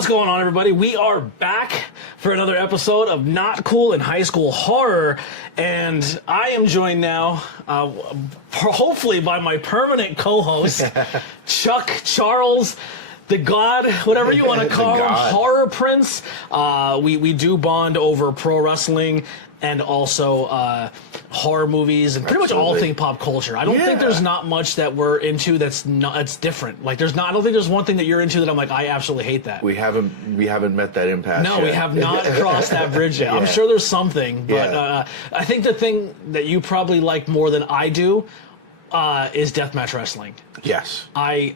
What's going on, everybody? We are back for another episode of Not Cool in High School Horror, and I am joined now, hopefully by my permanent co-host, Chuck, Charles, the God, whatever you want to call him, Horrorprints. We do bond over pro wrestling and also horror movies and pretty much all things pop culture. I don't think there's not much that we're into that's different. Like I don't think there's one thing that you're into that I'm like, I absolutely hate that. We haven't met that impasse. No, yet. we have not crossed that bridge yet. I'm sure there's something, but I think the thing that you probably like more than I do is deathmatch wrestling. Yes. I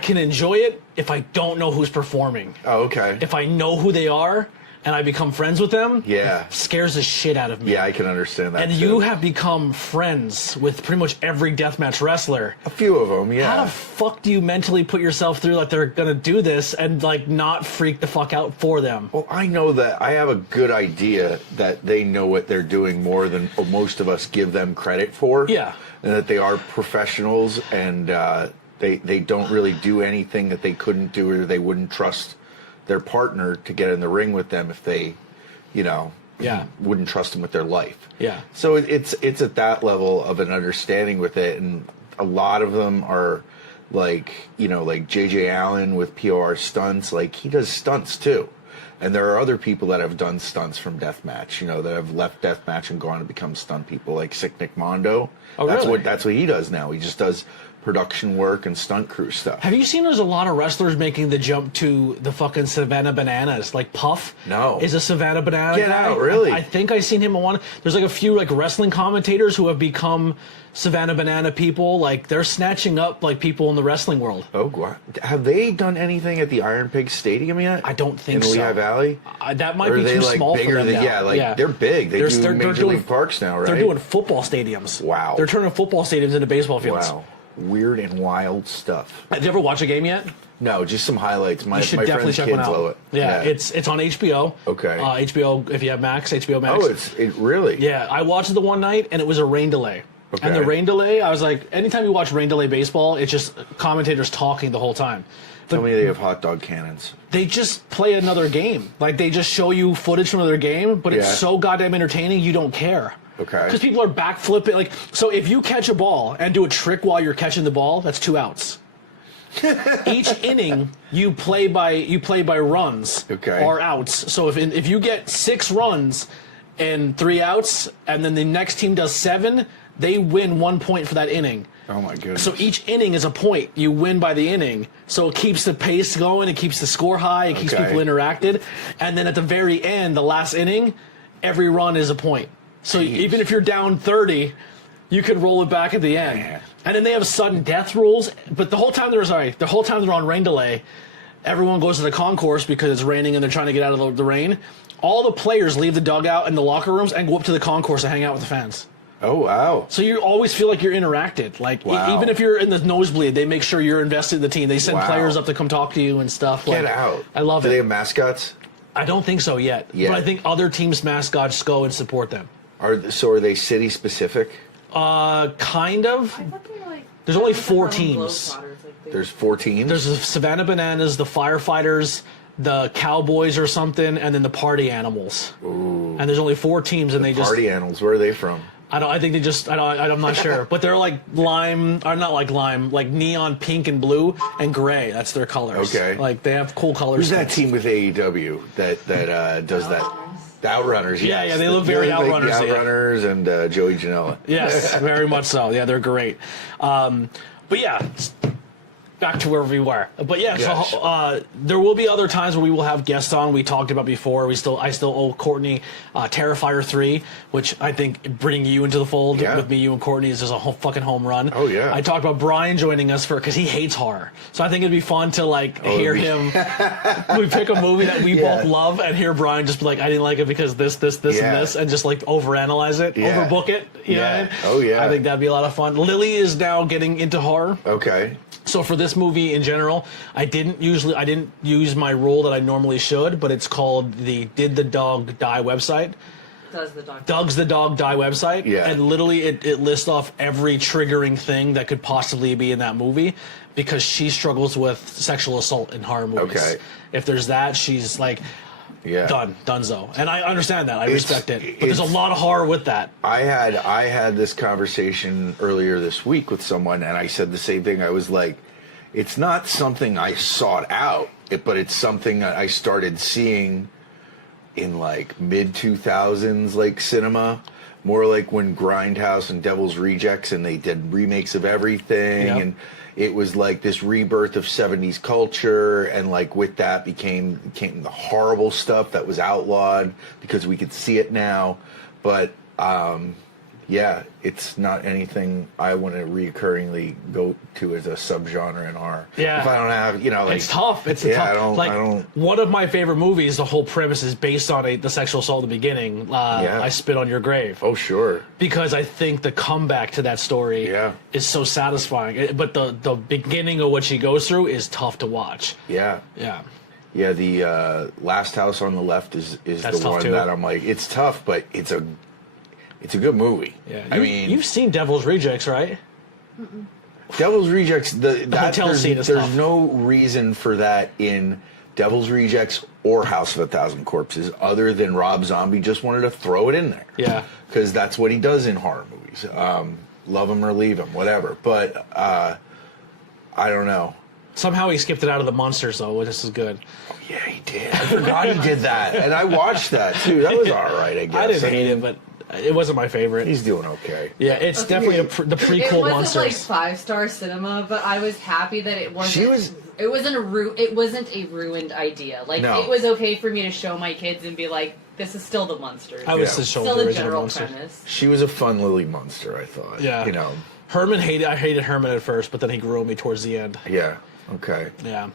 can enjoy it if I don't know who's performing. Oh, okay. If I know who they are and I become friends with them, it scares the shit out of me. Yeah, I can understand that. And you have become friends with pretty much every deathmatch wrestler. A few of them, yeah. How the fuck do you mentally put yourself through like they're gonna do this and like not freak the fuck out for them? Well, I know that I have a good idea that they know what they're doing more than most of us give them credit for. Yeah. And that they are professionals and they don't really do anything that they couldn't do or they wouldn't trust their partner to get in the ring with them if they, wouldn't trust them with their life. Yeah. So it's at that level of an understanding with it, and a lot of them are like J.J. Allen with POR stunts. Like, he does stunts too. And there are other people that have done stunts from deathmatch, that have left deathmatch and gone to become stunt people, like Sick Nick Mondo. Oh, really? That's what he does now. He just does production work and stunt crew stuff. Have you seen there's a lot of wrestlers making the jump to the fucking Savannah Bananas? Like Puff is a Savannah Banana Get guy. out, really? I think I seen him on one. There's like a few like wrestling commentators who have become Savannah Banana people. Like, they're snatching up like people in the wrestling world. Oh, have they done anything at the Iron Pig Stadium yet? I don't think so. In Lehigh Valley? That might be too small for them now. They're big. They're Major League Parks now, right? They're doing football stadiums. Wow. They're turning football stadiums into baseball fields. Wow. Weird and wild stuff. Have you ever watched a game yet? No, just some highlights. You should definitely check one out. Love it. Yeah, it's on HBO. Okay. HBO, if you have Max, HBO Max. Oh, it really? Yeah, I watched it the one night, and it was a rain delay. Okay. And the rain delay, I was like, anytime you watch rain delay baseball, it's just commentators talking the whole time. Tell me they have hot dog cannons. They just play another game. Like, they just show you footage from another game, but it's so goddamn entertaining, you don't care. Okay. Because people are backflipping. Like, so if you catch a ball and do a trick while you're catching the ball, that's 2 outs. Each inning you play by runs or outs. So if you get 6 runs and 3 outs, and then the next team does 7, they win 1 point for that inning. Oh my goodness. So each inning is a point. You win by the inning. So it keeps the pace going, it keeps the score high, it keeps people interacted. And then at the very end, the last inning, every run is a point. So even if you're down 30, you can roll it back at the end. Man. And then they have sudden death rules. But the whole time they're on rain delay, everyone goes to the concourse because it's raining and they're trying to get out of the rain. All the players leave the dugout and the locker rooms and go up to the concourse and hang out with the fans. Oh, wow. So you always feel like you're interacted. Like, even if you're in the nosebleed, they make sure you're invested in the team. They send players up to come talk to you and stuff. Get out. I love it. Do they have mascots? I don't think so yet. But I think other teams' mascots go and support them. Are they city specific? Kind of. There's only 4 teams. There's 4 teams? There's the Savannah Bananas, the Firefighters, the Cowboys or something, and then the Party Animals. Ooh. And there's only 4 teams, and Party Animals, where are they from? I think they just, I'm not sure. But they're like like neon pink and blue and gray. That's their colors. Okay. Like, they have cool colors. Who's that team with AEW that does that? The Outrunners, yes. Yeah, they look very Outrunners. Like the Outrunners and Joey Janela. Yes, very much so. Yeah, they're great. But yeah, back to where we were. But yeah, so there will be other times where we will have guests on. We talked about before. I still owe Courtney Terrifier 3, which I think bringing you into the fold with me, you, and Courtney is just a fucking home run. Oh yeah. I talked about Brian joining us because he hates horror. So I think it'd be fun to hear him. We pick a movie that we both love and hear Brian just be like, I didn't like it because this, and this, and just like overanalyze it, overbook it. You know what I mean? Oh yeah. I think that'd be a lot of fun. Lily is now getting into horror. Okay. So for this movie in general, I didn't use my rule that I normally should, but it's called the Did the Dog Die website. Doug's the Dog Die website. Yeah. And literally it lists off every triggering thing that could possibly be in that movie. because she struggles with sexual assault in horror movies. Okay. If there's that, she's like, donezo. And I understand that. I respect it. But there's a lot of horror with that. I had this conversation earlier this week with someone, and I said the same thing. I was like, it's not something I sought out, but it's something that I started seeing in like mid-2000s like cinema. More like when Grindhouse and Devil's Rejects, and they did remakes of everything, and it was like this rebirth of 70s culture, and like with that came the horrible stuff that was outlawed because we could see it now. But yeah, it's not anything I want to reoccurringly go to as a subgenre in horror. Yeah. If I don't have, like, it's tough. It's tough. I don't. One of my favorite movies, the whole premise is based on the sexual assault at the beginning. I Spit on Your Grave. Oh, sure. Because I think the comeback to that story is so satisfying. But the beginning of what she goes through is tough to watch. Yeah. Yeah. Yeah, the Last House on the Left is the one too. That I'm like, it's tough, but it's a good movie. Yeah, I mean, you've seen Devil's Rejects, right? Mm-mm. Devil's Rejects. The hotel scene is there's tough. no reason for that in Devil's Rejects or House of a Thousand Corpses, other than Rob Zombie just wanted to throw it in there. Yeah, because that's what he does in horror movies. Love him or leave him, whatever. But I don't know. Somehow he skipped it out of the monsters, though, which is good. Oh, yeah, he did. I forgot he did that, and I watched that too. That was all right, I guess. I didn't hate it, but it wasn't my favorite. He's doing okay. Yeah, it's definitely the prequel monsters. It wasn't like 5-star cinema, but I was happy that it wasn't. It wasn't a ruined idea. Like it was okay for me to show my kids and be like, "This is still the monsters." I was just showing still the the original general monsters. premise. She was a fun Lily Munster, I thought. Yeah, Herman I hated Herman at first, but then he grew on me towards the end. Yeah. Okay. Yeah.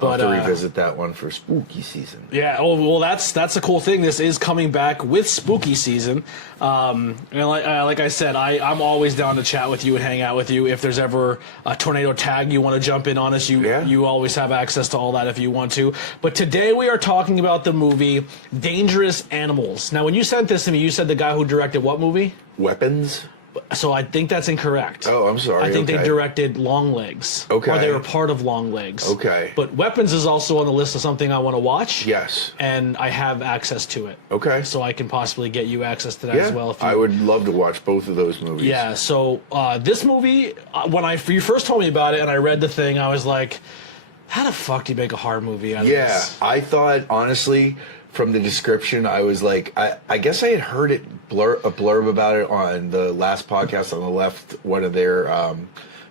But I'll have to revisit that one for spooky season. Yeah, well, that's the cool thing. This is coming back with spooky season. And like I said, I'm always down to chat with you and hang out with you. If there's ever a tornado tag you want to jump in on us, you always have access to all that if you want to. But today we are talking about the movie Dangerous Animals. Now, when you sent this to me, you said the guy who directed what movie? Weapons? So I think that's incorrect. Oh, I'm sorry. I think they directed Longlegs. Okay. Or they were part of Longlegs. Okay. But Weapons is also on the list of something I want to watch. Yes. And I have access to it. Okay. So I can possibly get you access to that as well. I would love to watch both of those movies. Yeah, so this movie, when you first told me about it and I read the thing, I was like, how the fuck do you make a horror movie out of this? Yeah, I thought, honestly, from the description, I was like, I guess I had heard a blurb about it on the last podcast on the left, one of their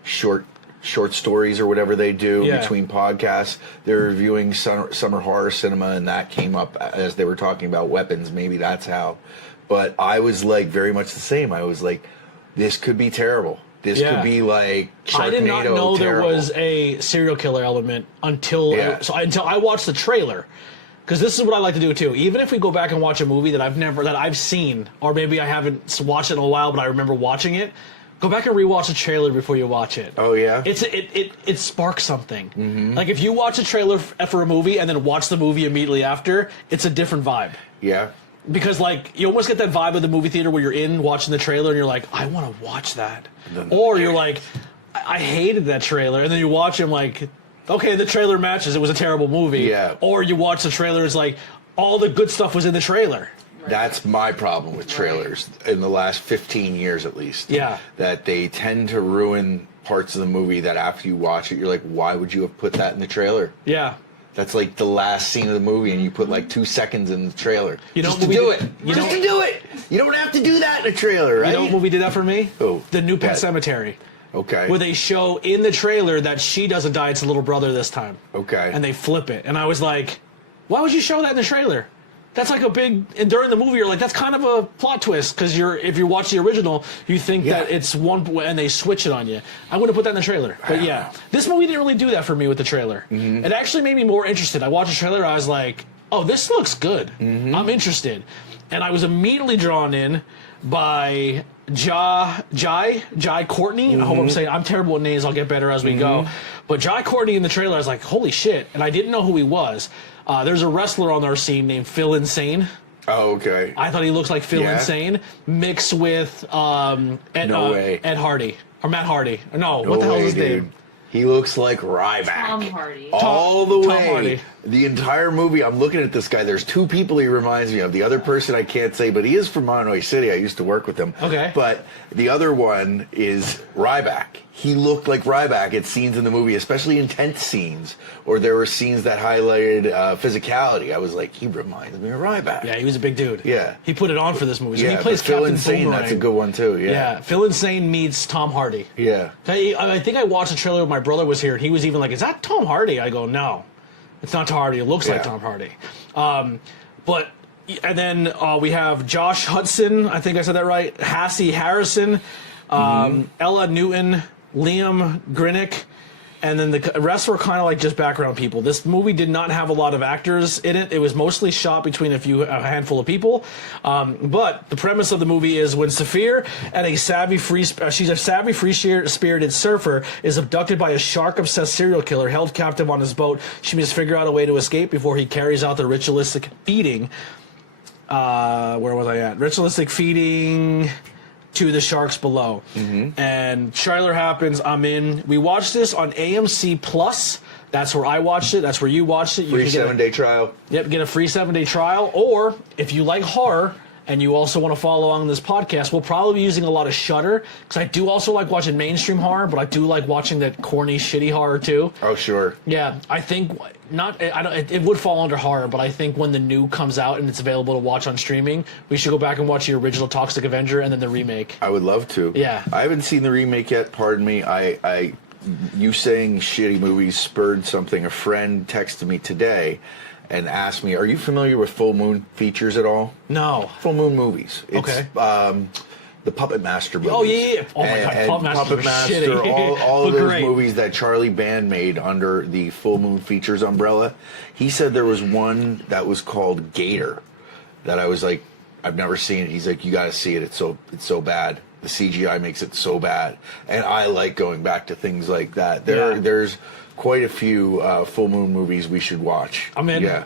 short stories or whatever they do between podcasts. They're reviewing summer horror cinema, and that came up as they were talking about Weapons. Maybe that's how. But I was like very much the same. I was like, this could be terrible. This could be like Sharknado. I did not know there was a serial killer element until I watched the trailer. Because this is what I like to do too. Even if we go back and watch a movie that I've seen, or maybe I haven't watched it in a while, but I remember watching it, go back and rewatch the trailer before you watch it. Oh yeah, it sparks something. Mm-hmm. Like if you watch a trailer for a movie and then watch the movie immediately after, it's a different vibe. Yeah. Because like you almost get that vibe of the movie theater where you're in watching the trailer and you're like, I want to watch that, or you're like, I hated that trailer, and then you watch it, like, okay, the trailer matches. It was a terrible movie. Yeah. Or you watch the trailer, it's like all the good stuff was in the trailer. Right. That's my problem with trailers in the last 15 years at least. Yeah. That they tend to ruin parts of the movie that after you watch it, you're like, why would you have put that in the trailer? Yeah. That's like the last scene of the movie, and you put like 2 seconds in the trailer. Just to do it. You don't have to do that in a trailer, right? You know what movie did that for me? Who? The New Pet Cemetery. Okay. Where they show in the trailer that she doesn't die, it's the little brother this time. Okay. And they flip it. And I was like, why would you show that in the trailer? That's like a big, and during the movie you're like, that's kind of a plot twist, because if you watch the original, you think that it's one, and they switch it on you. I wouldn't put that in the trailer. But yeah, this movie didn't really do that for me with the trailer. Mm-hmm. It actually made me more interested. I watched the trailer, I was like, oh, this looks good. Mm-hmm. I'm interested. And I was immediately drawn in by Jai Courtney. I hope I'm saying, I'm terrible with names, I'll get better as we go. But Jai Courtney in the trailer, I was like, holy shit. And I didn't know who he was. There's a wrestler on our scene named Phil Insane. Oh, okay. I thought he looks like Phil Insane mixed with Ed Hardy. Or Matt Hardy. No, what the hell is his name? He looks like Ryback. Tom Hardy. All the Tom way. Hardy. The entire movie, I'm looking at this guy. There's two people he reminds me of. The other person I can't say, but he is from Monterey City. I used to work with him. Okay. But the other one is Ryback. He looked like Ryback at scenes in the movie, especially intense scenes, or there were scenes that highlighted physicality. I was like, he reminds me of Ryback. Yeah, he was a big dude. Yeah. He put it on for this movie. So Yeah, he plays but Phil Captain Insane, Boomerang. that's a good one too. Yeah, Phil Insane meets Tom Hardy. Yeah. I think I watched the trailer when my brother was here, and he was even like, "Is that Tom Hardy?" I go, "No, it's not Tom Hardy. It looks like Tom Hardy." And then we have Josh Hudson. I think I said that right. Hassie Harrison, Ella Newton, Liam Grinnick. And then the rest were kind of like just background people. This movie did not have a lot of actors in it. It was mostly shot between a handful of people. But the premise of the movie is when Saphir, and she's a savvy, free-spirited surfer, is abducted by a shark-obsessed serial killer held captive on his boat. She must figure out a way to escape before he carries out the ritualistic feeding. Where was I at? Ritualistic feeding to the sharks below. And trailer happens, I'm in. We watched this on AMC Plus. That's where I watched it. That's where you watched it. You Free 7-day trial. Yep, get a free 7-day trial. Or if you like horror and you also want to follow along this podcast, we'll probably be using a lot of Shudder, because I do also like watching mainstream horror, but I do like watching that corny, shitty horror too. Oh, sure. Yeah, I think it would fall under horror, but I think when the new comes out and it's available to watch on streaming, we should go back and watch the original Toxic Avenger and then the remake. I would love to. Yeah. I haven't seen the remake yet. Pardon me. You saying shitty movies spurred something. A friend texted me today and asked me, "Are you familiar with Full Moon Features at all?" No. Full Moon Movies. It's, Okay. The Puppet Master movies. Oh, yeah. Oh, my God. And Puppet Master was shitty. all of But those great. movies that Charlie Band made under the Full Moon Features umbrella. He said there was one that was called Gator that I was like, I've never seen it. He's like, you got to see it. It's so bad. The CGI makes it so bad. And I like going back to things like that. There's quite a few Full Moon movies we should watch. I'm in. Yeah.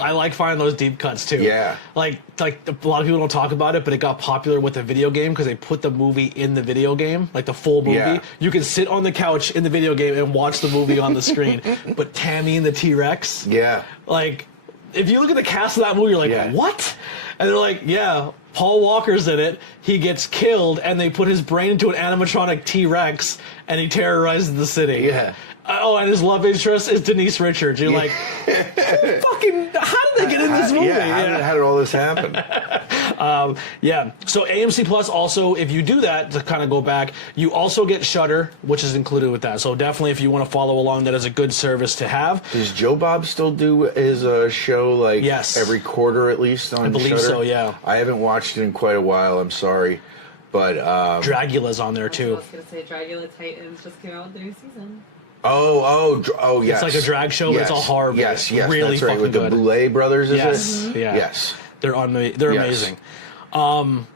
I like finding those deep cuts too. Yeah. Like a lot of people don't talk about it, but it got popular with the video game because they put the movie in the video game, like the full movie. Yeah. You can sit on the couch in the video game and watch the movie on the screen. But Tammy and the T-Rex. Yeah. Like, if you look at the cast of that movie, you're like, what? And they're like, yeah, Paul Walker's in it. He gets killed, and they put his brain into an animatronic T-Rex, and he terrorizes the city. Yeah. Oh, and his love interest is Denise Richards. You're like, fucking, how did they get in this movie? How did all this happen? So AMC Plus also, if you do that, to kind of go back, you also get Shudder, which is included with that. So definitely, if you want to follow along, that is a good service to have. Does Joe Bob still do his show like every quarter at least on I believe Shudder? so, yeah. I haven't watched it in quite a while. I'm sorry. But Dragula's on there too. I was going to say Dragula Titans just came out with a new season. Oh, yes. It's like a drag show, but it's all horror based. Yes, really that's right. fucking With good. the Boulay brothers, is Yes, it? yeah. Yes. They're amazing. So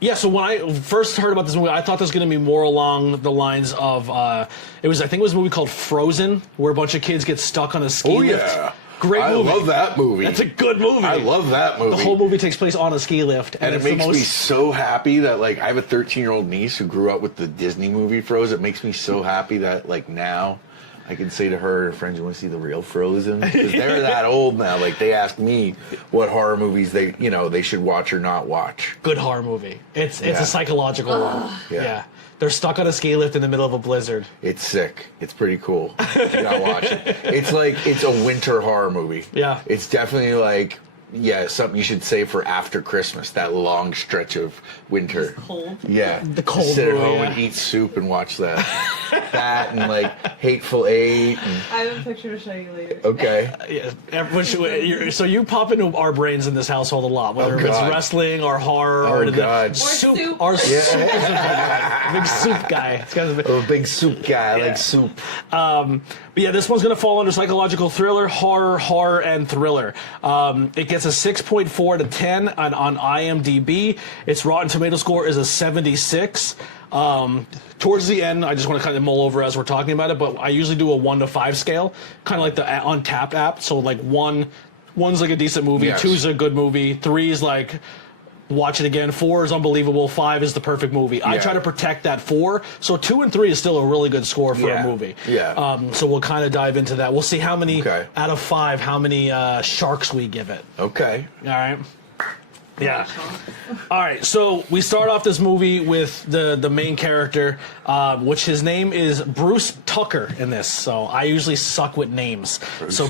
when I first heard about this movie, I thought this was going to be more along the lines of I think it was a movie called Frozen, where a bunch of kids get stuck on a ski lift. Yeah. Great movie. I love that movie. That's a good movie. I love that movie. The whole movie takes place on a ski lift, and it makes me so happy that like I have a 13-year-old niece who grew up with the Disney movie Frozen. It makes me so happy that like now I can say to her and friends, "You want to see the real Frozen?" Because they're that old now. Like they ask me what horror movies they should watch or not watch. Good horror movie. It's a psychological one. Yeah. They're stuck on a ski lift in the middle of a blizzard. It's sick. It's pretty cool. You gotta watch it. It's a winter horror movie. Yeah. It's definitely like something you should save for after Christmas. That long stretch of winter. It's cold. Yeah. The cold Sit at movie, home and eat soup and watch that. That and like Hateful Eight. I have a picture to show you later. Okay. So you pop into our brains in this household a lot, whether it's wrestling or horror or soup. Our soup. Big soup guy. A big soup guy. I like soup. But yeah, this one's going to fall under psychological thriller, horror, and thriller. It gets a 6.4 to 10 on IMDb. Its Rotten Tomato score is a 76. Towards the end, I just want to kind of mull over as we're talking about it, but I usually do a 1 to 5 scale, kind of like the Untapped app. So like one's like a decent movie, 2's a good movie, 3's like watch it again. 4 is unbelievable. 5 is the perfect movie. Yeah. I try to protect that 4. So 2 and 3 is still a really good score for a movie. Yeah. So we'll kind of dive into that. We'll see how many out of 5, how many sharks we give it. Okay. All right. Yeah. All right. So we start off this movie with the main character, which his name is Bruce Tucker in this. So I usually suck with names.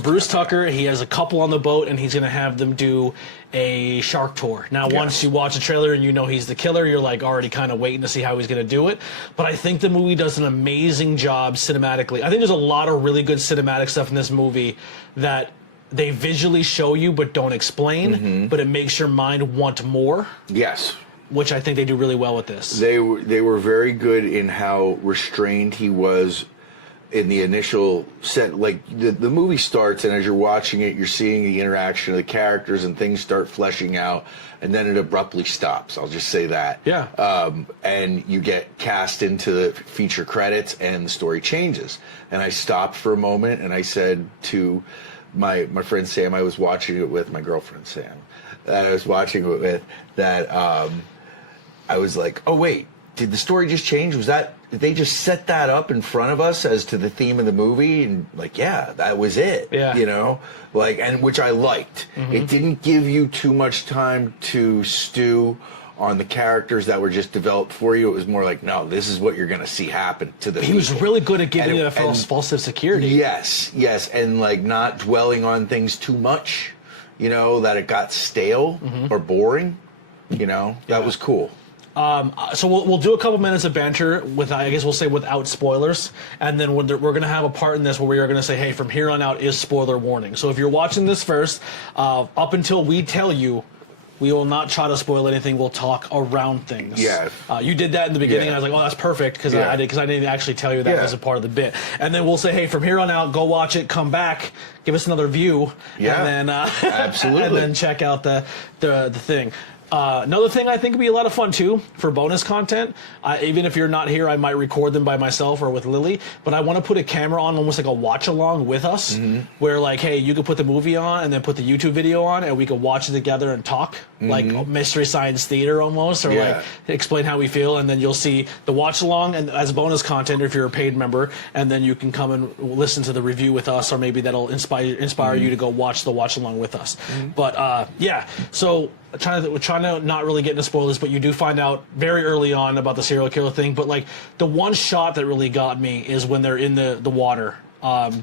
Bruce Tucker, he has a couple on the boat, and he's going to have them do a shark tour. Now, once you watch the trailer and you know he's the killer, you're like already kind of waiting to see how he's going to do it. But I think the movie does an amazing job cinematically. I think there's a lot of really good cinematic stuff in this movie that they visually show you but don't explain, but it makes your mind want more. Yes. Which I think they do really well with this. They were very good in how restrained he was in the initial set. Like, the movie starts, and as you're watching it, you're seeing the interaction of the characters, and things start fleshing out, and then it abruptly stops. I'll just say that. Yeah. And you get cast into the feature credits, and the story changes. And I stopped for a moment, and I said to my friend Sam, I was watching it with my girlfriend Sam, that I was watching it with, that I was like, oh wait, did the story just change? Did they just set that up in front of us as to the theme of the movie? And like, yeah, that was it. Yeah. You know, like, and which I liked. It didn't give you too much time to stew on the characters that were just developed for you. It was more like, no, this is what you're going to see happen to the He was really good at giving you a false sense of security. Yes, and like not dwelling on things too much, you know, that it got stale or boring, you know. That was cool. So we'll do a couple minutes of banter with, I guess we'll say, without spoilers, and then we're going to have a part in this where we are going to say, hey, from here on out is spoiler warning. So if you're watching this first, up until we tell you, we will not try to spoil anything. We'll talk around things. Yeah. You did that in the beginning. Yeah. I was like, oh, that's perfect, because I didn't actually tell you that was a part of the bit. And then we'll say, hey, from here on out, go watch it, come back, give us another view, and then absolutely, and then check out the thing. Another thing I think would be a lot of fun too for bonus content. Even if you're not here, I might record them by myself or with Lily. But I want to put a camera on, almost like a watch along with us, where like, hey, you could put the movie on and then put the YouTube video on, and we could watch it together and talk, like Mystery Science Theater almost, or like explain how we feel, and then you'll see the watch along and as bonus content if you're a paid member, and then you can come and listen to the review with us, or maybe that'll inspire you to go watch the watch along with us. But so. We're trying to not really get into spoilers, but you do find out very early on about the serial killer thing. But like the one shot that really got me is when they're in the water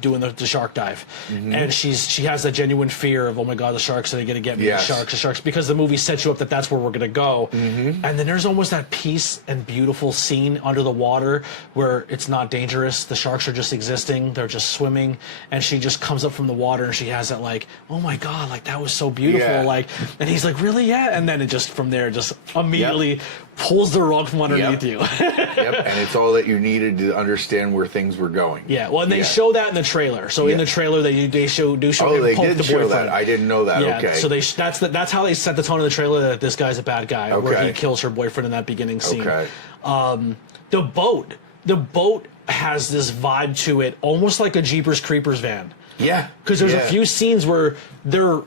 doing the shark dive, and she has that genuine fear of, oh my god, the sharks are going to get me, the sharks, because the movie sets you up that that's where we're going to go. And then there's almost that peace and beautiful scene under the water where it's not dangerous, the sharks are just existing, they're just swimming, and she just comes up from the water and she has that like, oh my god, like that was so beautiful, like, and he's like, really? Yeah. And then it just from there just immediately pulls the rug from underneath you. And it's all that you needed to understand where things were going. Well, and they show that in the trailer. So in the trailer, they show him poke the boyfriend. That. I didn't know that. Yeah, okay. So that's how they set the tone of the trailer, that this guy's a bad guy, where he kills her boyfriend in that beginning scene. Okay. The boat has this vibe to it, almost like a Jeepers Creepers van. Yeah. Because there's a few scenes where they're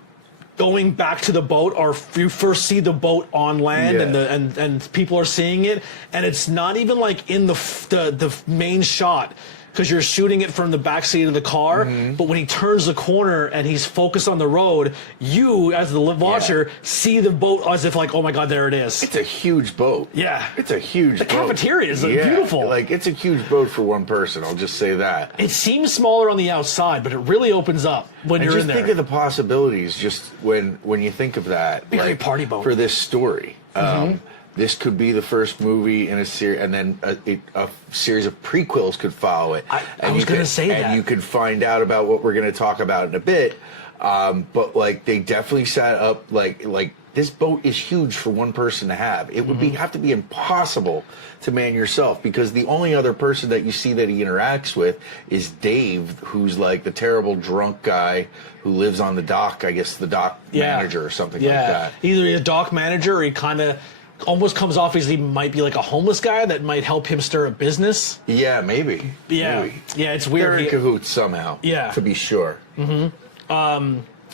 going back to the boat, or you first see the boat on land, and people are seeing it, and it's not even like in the main shot, because you're shooting it from the back seat of the car, but when he turns the corner and he's focused on the road, you as the watcher see the boat as if like, oh my god, there it is. It's a huge boat. Yeah, it's a huge boat. The cafeteria is beautiful. Like, it's a huge boat for one person, I'll just say that. It seems smaller on the outside, but it really opens up when you're in there. Just think of the possibilities just when you think of that. Be like a party boat. For this story. This could be the first movie in a series, and then a series of prequels could follow it. I was going to say that. And you could find out about what we're going to talk about in a bit. But like, they definitely set up like this boat is huge for one person to have. It would have to be impossible to man yourself, because the only other person that you see that he interacts with is Dave, who's like the terrible drunk guy who lives on the dock. I guess the dock manager or something like that. Either a dock manager, or he kind of almost comes off as he might be like a homeless guy that might help him stir a business. Yeah, maybe. Yeah, it's weird. They're in cahoots somehow. Yeah, to be sure.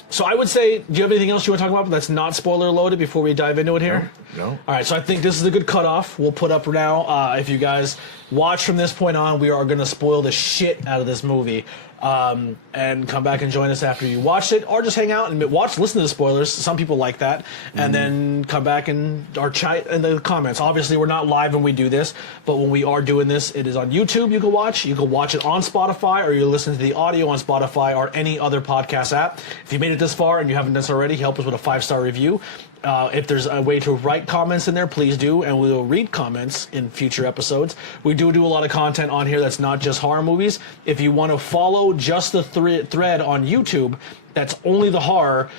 So I would say, do you have anything else you want to talk about that's not spoiler loaded before we dive into it here? No. All right, so I think this is a good cutoff. We'll put up now. If you guys watch from this point on, we are going to spoil the shit out of this movie. And come back and join us after you watch it, or just hang out and listen to the spoilers. Some people like that, and then come back and or chat in the comments. Obviously, we're not live when we do this, but when we are doing this, it is on YouTube. You can watch. You can watch it on Spotify, or you listen to the audio on Spotify or any other podcast app. If you made it this far and you haven't done so already, help us with a 5-star review. If there's a way to write comments in there, please do, and we will read comments in future episodes. We do a lot of content on here that's not just horror movies. If you want to follow just the thread on YouTube, that's only the horror,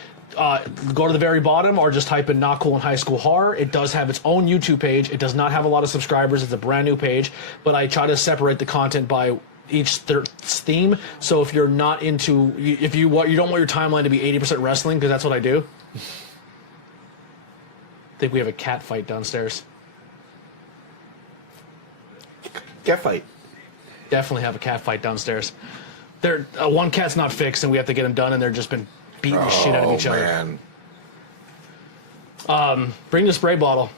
go to the very bottom or just type in Not Cool in High School Horror. It does have its own YouTube page. It does not have a lot of subscribers. It's a brand new page, but I try to separate the content by each theme. So if you're not into, if you don't want your timeline to be 80% wrestling, because that's what I do. I think we have a cat fight downstairs. Cat fight. Definitely have a cat fight downstairs. One cat's not fixed, and we have to get them done, and they're just been beating the shit out of each other. Bring the spray bottle.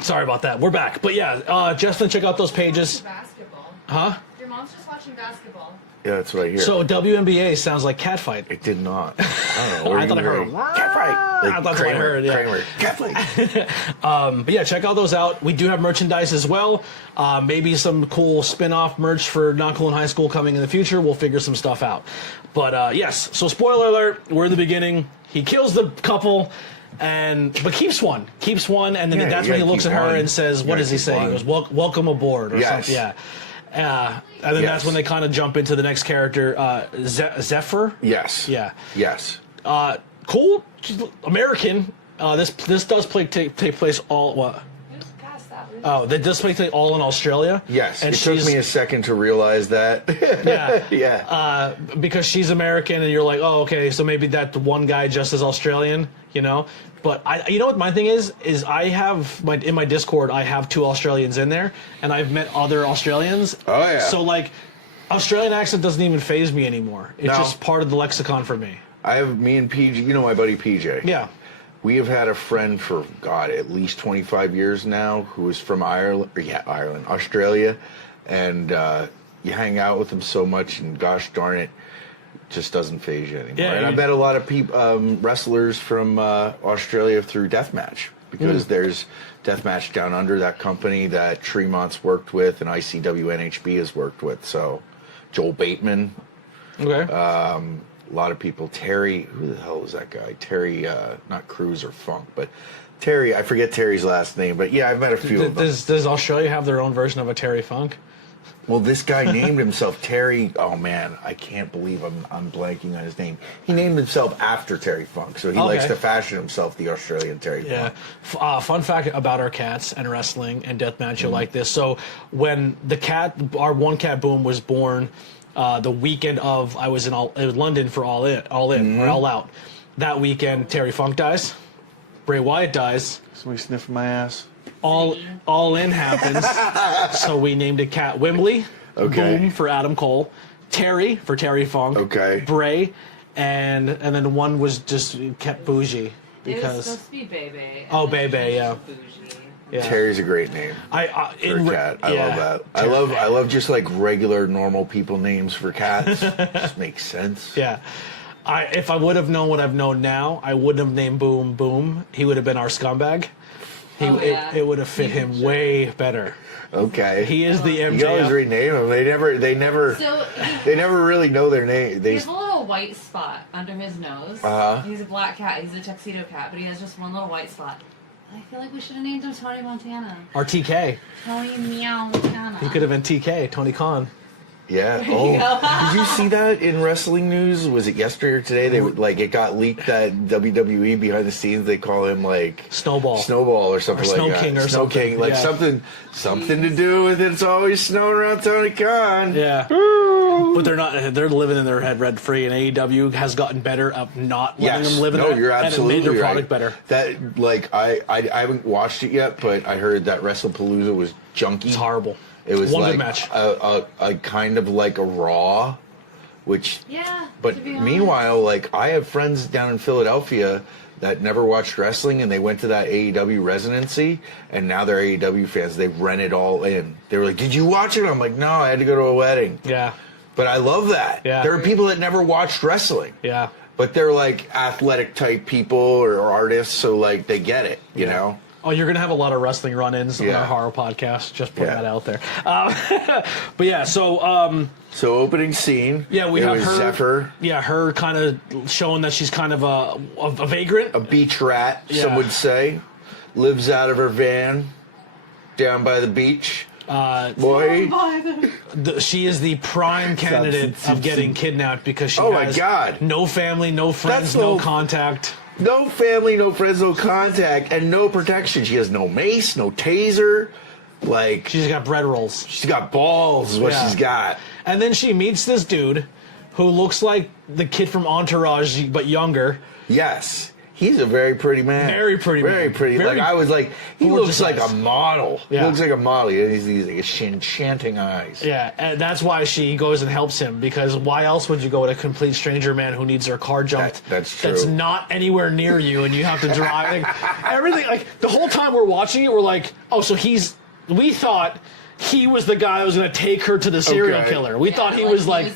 Sorry about that. We're back. But yeah, Justin, check out those pages. Basketball. Huh? Your mom's just watching basketball. Yeah, that's what I hear. So WNBA sounds like cat fight. It did not. I don't know. I thought I heard cat fight. Like I thought Kramer, I heard. Yeah. Kramer. Cat fight. But yeah, check all those out. We do have merchandise as well. Maybe some cool spin-off merch for Not Cool in High School coming in the future. We'll figure some stuff out. But yes, so spoiler alert, we're in the beginning. He kills the couple, but keeps one, and then that's when he looks at her and says, what does he say? He goes, welcome aboard, or something. Yeah. And then that's when they kind of jump into the next character, Zephyr. Yes. Yeah. Yes. Cool. American. This does take place all what? That does take place all in Australia. Yes. And it took me a second to realize that. Yeah. Yeah. Because she's American, and you're like, oh, okay, so maybe that one guy just is Australian, you know. But you know what my thing is I have in my Discord I have 2 Australians in there, and I've met other Australians. Oh yeah. So like, Australian accent doesn't even faze me anymore. It's just part of the lexicon for me. Me and PJ, you know my buddy PJ. Yeah. We have had a friend for, God, at least 25 years now who is from Australia. And you hang out with him so much, and gosh darn it, just doesn't faze you anymore. Yeah, and I met a lot of wrestlers from Australia through Deathmatch, because there's Deathmatch Down Under, that company that Tremont's worked with and ICW NHB has worked with. So Joel Bateman. Okay. A lot of people. Terry, who the hell is that guy? Terry, not Cruz or Funk, but Terry. I forget Terry's last name, but yeah, I've met a few of them. Does Australia have their own version of a Terry Funk? Well, this guy named himself Terry. Oh man, I can't believe I'm blanking on his name. He named himself after Terry Funk, so he likes to fashion himself the Australian Terry Funk. Fun fact about our cats and wrestling and deathmatch, you'll like this. So when our one cat Boom was born, the weekend of I was in London for All In or All Out. That weekend, Terry Funk dies, Bray Wyatt dies. Somebody sniffing my ass. All In happens. So we named a cat Wembley. Okay. Boom for Adam Cole. Terry for Terry Funk. Okay. Bray, and then one was just kept bougie because it was supposed to be Bebe. Oh, Bebe, yeah. Bougie. Yeah. Terry's a great name for a cat. I love that. I love just like regular normal people names for cats. Just makes sense. Yeah. If I would have known what I've known now, I wouldn't have named Boom Boom. He would have been our scumbag. It would have fit him way better. Okay. He is the MJF. You always rename them. They never really know their name. He has a little white spot under his nose. He's a black cat. He's a tuxedo cat, but he has just one little white spot. I feel like we should have named him Tony Montana. Or TK. Tony Meow Montana. He could have been TK, Tony Khan. Yeah. Oh, did you see that in wrestling news? Was it yesterday or today? They it got leaked that WWE behind the scenes they call him like Snowball or something or like Snow that. King or Snow something. King, like something to do with it's always snowing around Tony Khan. Yeah. But they're not. They're living in their head rent free, and AEW has gotten better at not letting them live in their. You're absolutely and it made their product right. better. That I haven't watched it yet, but I heard that WrestlePalooza was junky. It's horrible. It was one like good match. A kind of like a Raw, which Yeah. But meanwhile, like I have friends down in Philadelphia that never watched wrestling, and they went to that AEW residency, and now they're AEW fans. They rent it all in. They were like, "Did you watch it?" I'm like, "No, I had to go to a wedding." Yeah. But I love that. Yeah. There are people that never watched wrestling. Yeah. But they're like athletic type people or artists, so like they get it, you know? Oh, you're going to have a lot of wrestling run-ins on our horror podcast. Just put that out there. But yeah, so... so opening scene. Yeah, we have her... Zephyr. Yeah, her kind of showing that she's kind of a vagrant. A beach rat, some would say. Lives out of her van down by the beach. Boy. She is the prime candidate of getting kidnapped because she has no family, no friends, no contact. No family, no friends, no contact, and no protection. She has no mace, no taser. Like she's got bread rolls. She's got balls is what she's got. And then she meets this dude who looks like the kid from Entourage, but younger. Yes. He's a very pretty man. Very pretty man. Very pretty. Like I was like, he looks like a model. Yeah. He looks like a model. He has these like, enchanting eyes. Yeah, and that's why she goes and helps him, because why else would you go with a complete stranger man who needs their car jumped? That's true. That's not anywhere near you, and you have to drive. Like, everything, like the whole time we're watching it, we're like, oh, so we thought he was the guy who was going to take her to the serial killer. We thought he was like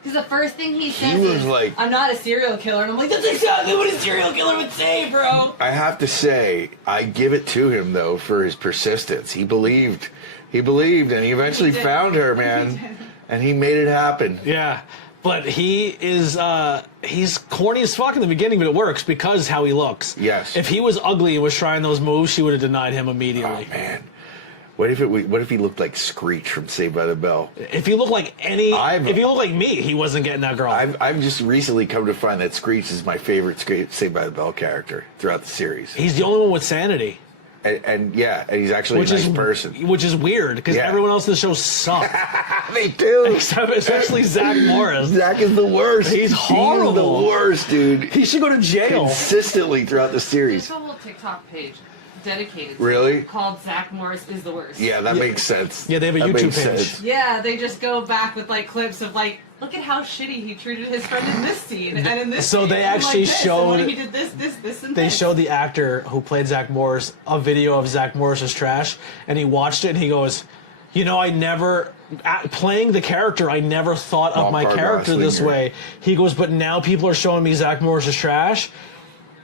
because the first thing he says is like, I'm not a serial killer, and I'm like, that's exactly what a serial killer would say, bro. I have to say, I give it to him though for his persistence. He believed, and he eventually found her, man, and he made it happen. Yeah. But he is, he's corny as fuck in the beginning, but it works because how he looks. Yes. If he was ugly and was trying those moves, she would have denied him immediately. Oh, man. What if he looked like Screech from Saved by the Bell? If he looked like if he looked like me, he wasn't getting that girl. I've just recently come to find that Screech is my favorite Saved by the Bell character throughout the series. He's the only one with sanity. And he's actually a nice person. Which is weird, because everyone else in the show sucks. They do. Especially Zach Morris. Zach is the worst. He's horrible. He's the worst, dude. He should go to jail. Consistently throughout the series. There's a whole TikTok page dedicated to really? Called Zach Morris is the worst. Yeah, that makes sense. Yeah, they have a YouTube page. Sense. Yeah, they just go back with like clips of like, look at how shitty he treated his friend in this scene and in this so scene. They actually like showed he did this and they showed the actor who played Zach Morris a video of Zach Morris's trash, and he watched it and he goes, you know, playing the character, I never thought of my character this way. He goes, but now people are showing me Zach Morris's trash.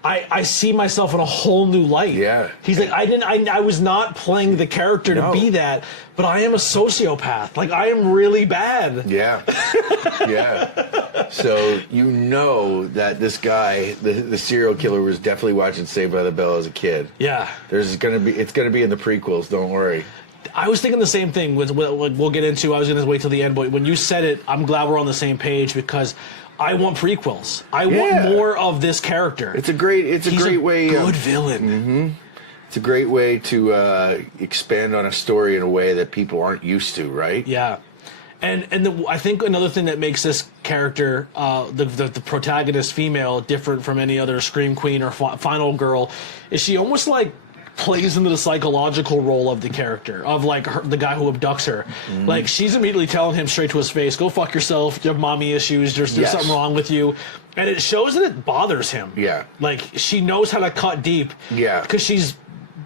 I see myself in a whole new light. Yeah. He's like, I was not playing the character to be that, but I am a sociopath. Like, I am really bad. Yeah. Yeah. So you know that this guy, the serial killer, was definitely watching Saved by the Bell as a kid. Yeah. It's gonna be in the prequels. Don't worry. I was thinking the same thing. We'll get into. I was gonna wait till the end, but when you said it, I'm glad we're on the same page, because I want prequels. I want more of this character. It's a great way. Good villain. Mm-hmm. It's a great way to expand on a story in a way that people aren't used to, right? Yeah, I think another thing that makes this character, the protagonist female, different from any other Scream Queen or Final Girl, is she almost like plays into the psychological role of the character, of like the guy who abducts her. Mm-hmm. Like, she's immediately telling him straight to his face, go fuck yourself, you have mommy issues, there's something wrong with you. And it shows that it bothers him. Yeah. Like, she knows how to cut deep. Yeah. Because she's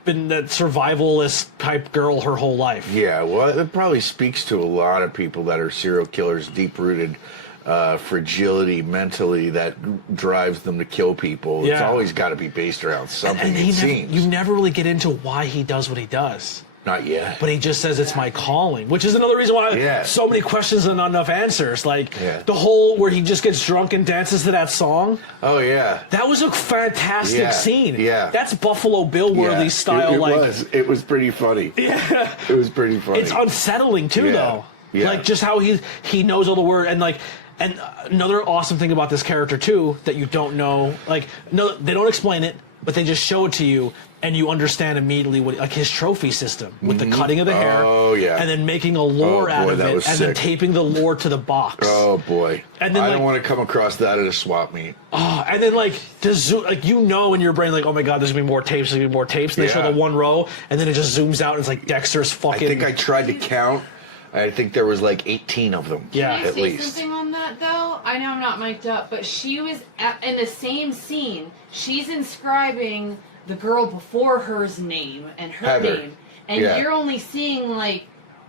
been that survivalist type girl her whole life. Yeah, well, it probably speaks to a lot of people that are serial killers, deep-rooted fragility mentally that drives them to kill people. Yeah. It's always got to be based around something, it seems. You never really get into why he does what he does. Not yet. But he just says it's my calling, which is another reason why so many questions and not enough answers. Like, the whole where he just gets drunk and dances to that song. Oh, yeah. That was a fantastic scene. Yeah. That's Buffalo Bill Worthy style. It was pretty funny. Yeah. It was pretty funny. It's unsettling, too, though. Yeah. Like, just how he knows all the words. And another awesome thing about this character, too, that you don't know, no, they don't explain it, but they just show it to you, and you understand immediately what, like, his trophy system with the cutting of the hair, and then making a lore out of it, and then taping the lore to the box. Oh boy! And then I don't want to come across that at a swap meet. Oh, and then in your brain, like, oh my god, there's gonna be more tapes, and they show the one row, and then it just zooms out, and it's like Dexter's fucking. I think I tried to count I think there was like 18 of them. Yeah, Can I at say least. something on that though? I know I'm not mic'd up, but she was in the same scene. She's inscribing the girl before her's name and her Heather. name, and Yeah. you're only seeing like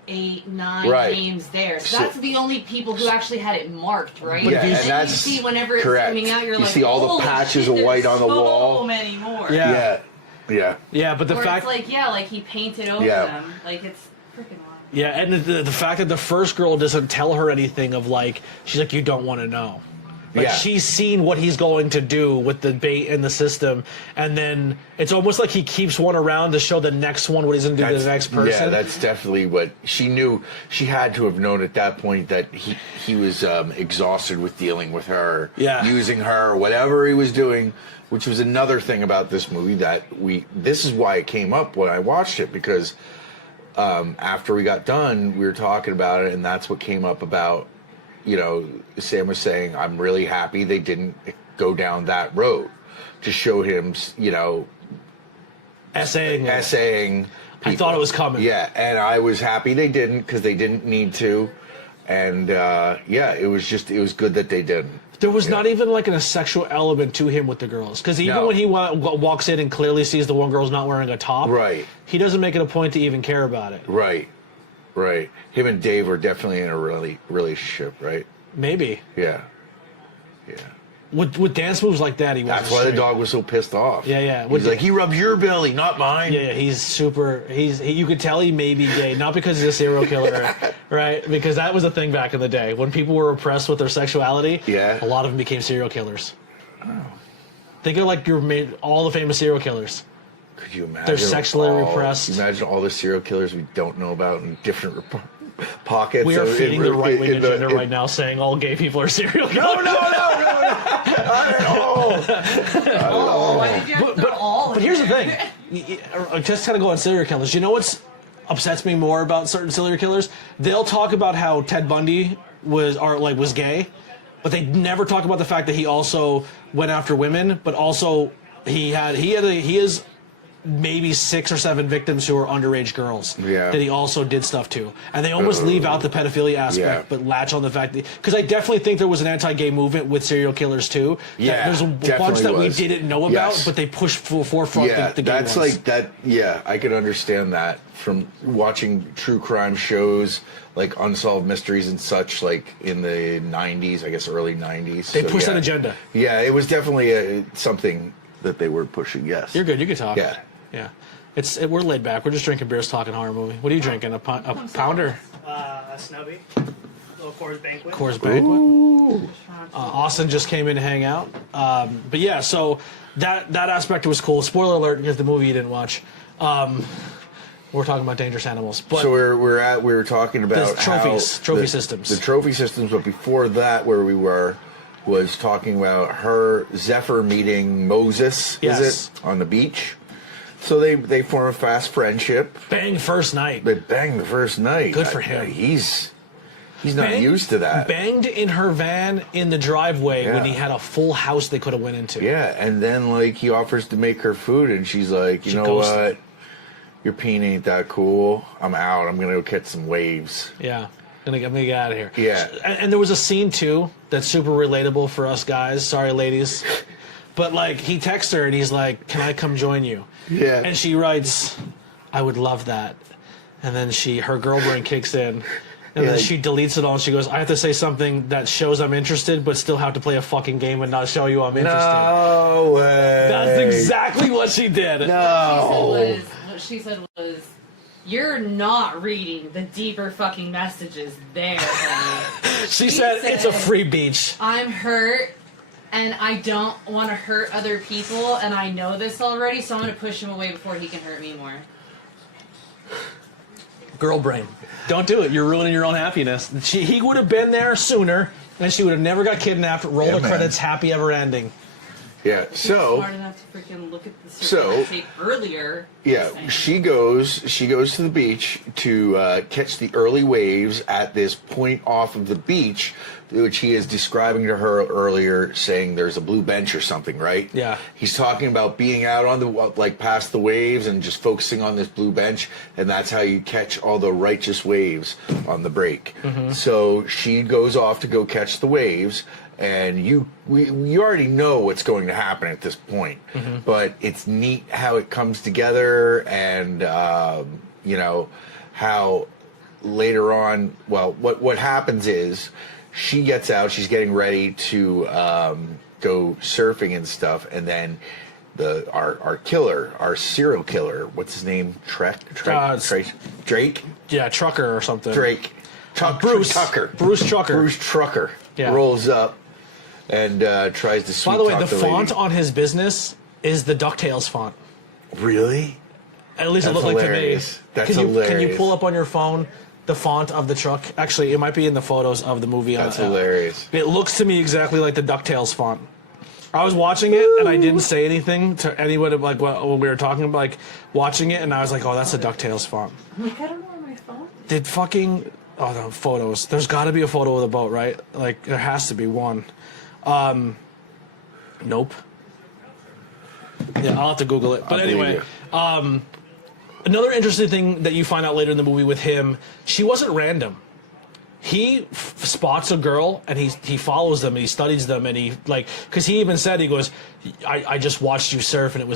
8, 9 Right. names there. So So- that's the only people who actually had it marked, right? Yeah, and and then that's you see whenever it's correct. coming out, you're You like, see all the "Holy patches shit, of white there's on the so wall." many more. Yeah. Yeah. But the Or fact, it's like, like he painted over Yeah. them. Like it's freaking wild. yeah, and the fact that the first girl doesn't tell her anything of like, she's like, you don't want to know. Like Yeah. she's seen what he's going to do with the bait in the system, and then it's almost like he keeps one around to show the next one what he's going to do to the next person. Yeah, that's definitely what she knew. She had to have known at that point that he was exhausted with dealing with her, using her, whatever he was doing, which was another thing about this movie that this is why it came up when I watched it, because after we got done, we were talking about it, and that's what came up about, Sam was saying, I'm really happy they didn't go down that road to show him, essaying. people. I thought it was coming. Yeah, and I was happy they didn't, because they didn't need to. And it was good that they didn't. There was not even like a sexual element to him with the girls, because even when he walks in and clearly sees the one girl's not wearing a top, Right. he doesn't make it a point to even care about it. Right. Him and Dave were definitely in a relationship, right? Maybe Yeah. with dance moves like that, he was. That's why the dog was so pissed off. Yeah. He's like, he rubs your belly, not mine. Yeah, he's super. You could tell he may be gay, not because he's a serial killer, right? Because that was a thing back in the day when people were oppressed with their sexuality. Yeah. A lot of them became serial killers. Think of like all the famous serial killers. Could you imagine? They're sexually repressed. Could you imagine all the serial killers we don't know about in different pockets. We are feeding the right-wing agenda in- right now, saying all gay people are serial killers. No, not at all. Why did you have to throw all But in here's the there? thing. Just kind of go on serial killers. You know what's upsets me more about certain serial killers? They'll talk about how Ted Bundy was gay, but they never talk about the fact that he also went after women, but also he is maybe 6 or 7 victims who are underage girls that he also did stuff to, and they almost leave out the pedophilia aspect, but latch on the fact that, because I definitely think there was an anti-gay movement with serial killers too. Yeah, there's a bunch that we didn't know about, but they pushed forefront the gay that's ones. like that. Yeah, I could understand that from watching true crime shows like Unsolved Mysteries and such, like in the 90s, I guess early 90s. They pushed that agenda. Yeah, it was definitely something that they were pushing. Yes, You're good. You can talk. Yeah. We're laid back. We're just drinking beers, talking horror movie. What are you drinking? A pounder? A snubby. Little Coors Banquet. Coors Banquet. Austin just came in to hang out. But yeah, so that aspect was cool. Spoiler alert, because the movie you didn't watch. We're talking about dangerous animals. But so we were talking about trophy the systems. The trophy systems, but before that, where we were was talking about her Zephyr meeting Moses. Yes. Is it on the beach? So they form a fast friendship. bang first night. They bang the first night. Good for him. He's not used to that. Banged in her van in the driveway when Yeah. he had a full house they could have went into. Yeah, and then like he offers to make her food, and she's like, you know ghosted what? Your peen ain't that cool. I'm out. I'm gonna go catch some waves. Yeah. I'm gonna get out of here. Yeah. And there was a scene too that's super relatable for us guys. Sorry, ladies. But like he texts her and he's like, "Can I come join you?" Yeah. And she writes, "I would love that." And then her girl brain kicks in. And then she deletes it all and she goes, "I have to say something that shows I'm interested, but still have to play a fucking game and not show you I'm interested." No way. That's exactly what she did. No. What she said was, "You're not reading the deeper fucking messages there, honey." She said, "It's a free beach." I'm hurt, and I don't want to hurt other people, and I know this already, so I'm going to push him away before he can hurt me more. Girl brain. Don't do it. You're ruining your own happiness. He would have been there sooner, and she would have never got kidnapped. Roll the man. credits, happy ever ending. Yeah. So Smart enough to freaking look at So shape earlier. yeah, she goes to the beach to catch the early waves at this point off of the beach, which he is describing to her earlier, saying there's a blue bench or something, right? Yeah. He's talking about being out on the, like, past the waves and just focusing on this blue bench, and that's how you catch all the righteous waves on the break. So she goes off to go catch the waves, and you already know what's going to happen at this point, but it's neat how it comes together, and you know how later on. Well, what happens is she gets out. She's getting ready to go surfing and stuff, and then our killer, our serial killer, what's his name? Drake. Yeah, Trucker or something. Drake. Bruce Tucker. Bruce Trucker. Bruce Trucker rolls up and tries to sweet By the way, talk the the font lady. on his business is the DuckTales font. Really? At least That's it looked like hilarious. to me. That's Can you hilarious. pull up on your phone the font of the truck? Actually, it might be in the photos of the movie. That's hilarious. It looks to me exactly like the DuckTales font. I was watching it and I didn't say anything to anyone, like when we were talking about, like, watching it, and I was like, oh, that's the DuckTales font. Like, I don't know where my phone is. Did fucking the photos? There's got to be a photo of the boat, right? Like, there has to be one. Nope. Yeah, I'll have to Google it. But anyway, another interesting thing that you find out later in the movie with him, she wasn't random. He spots a girl and he follows them and he studies them, and he, like, because he even said, he goes, I just watched you surf, and it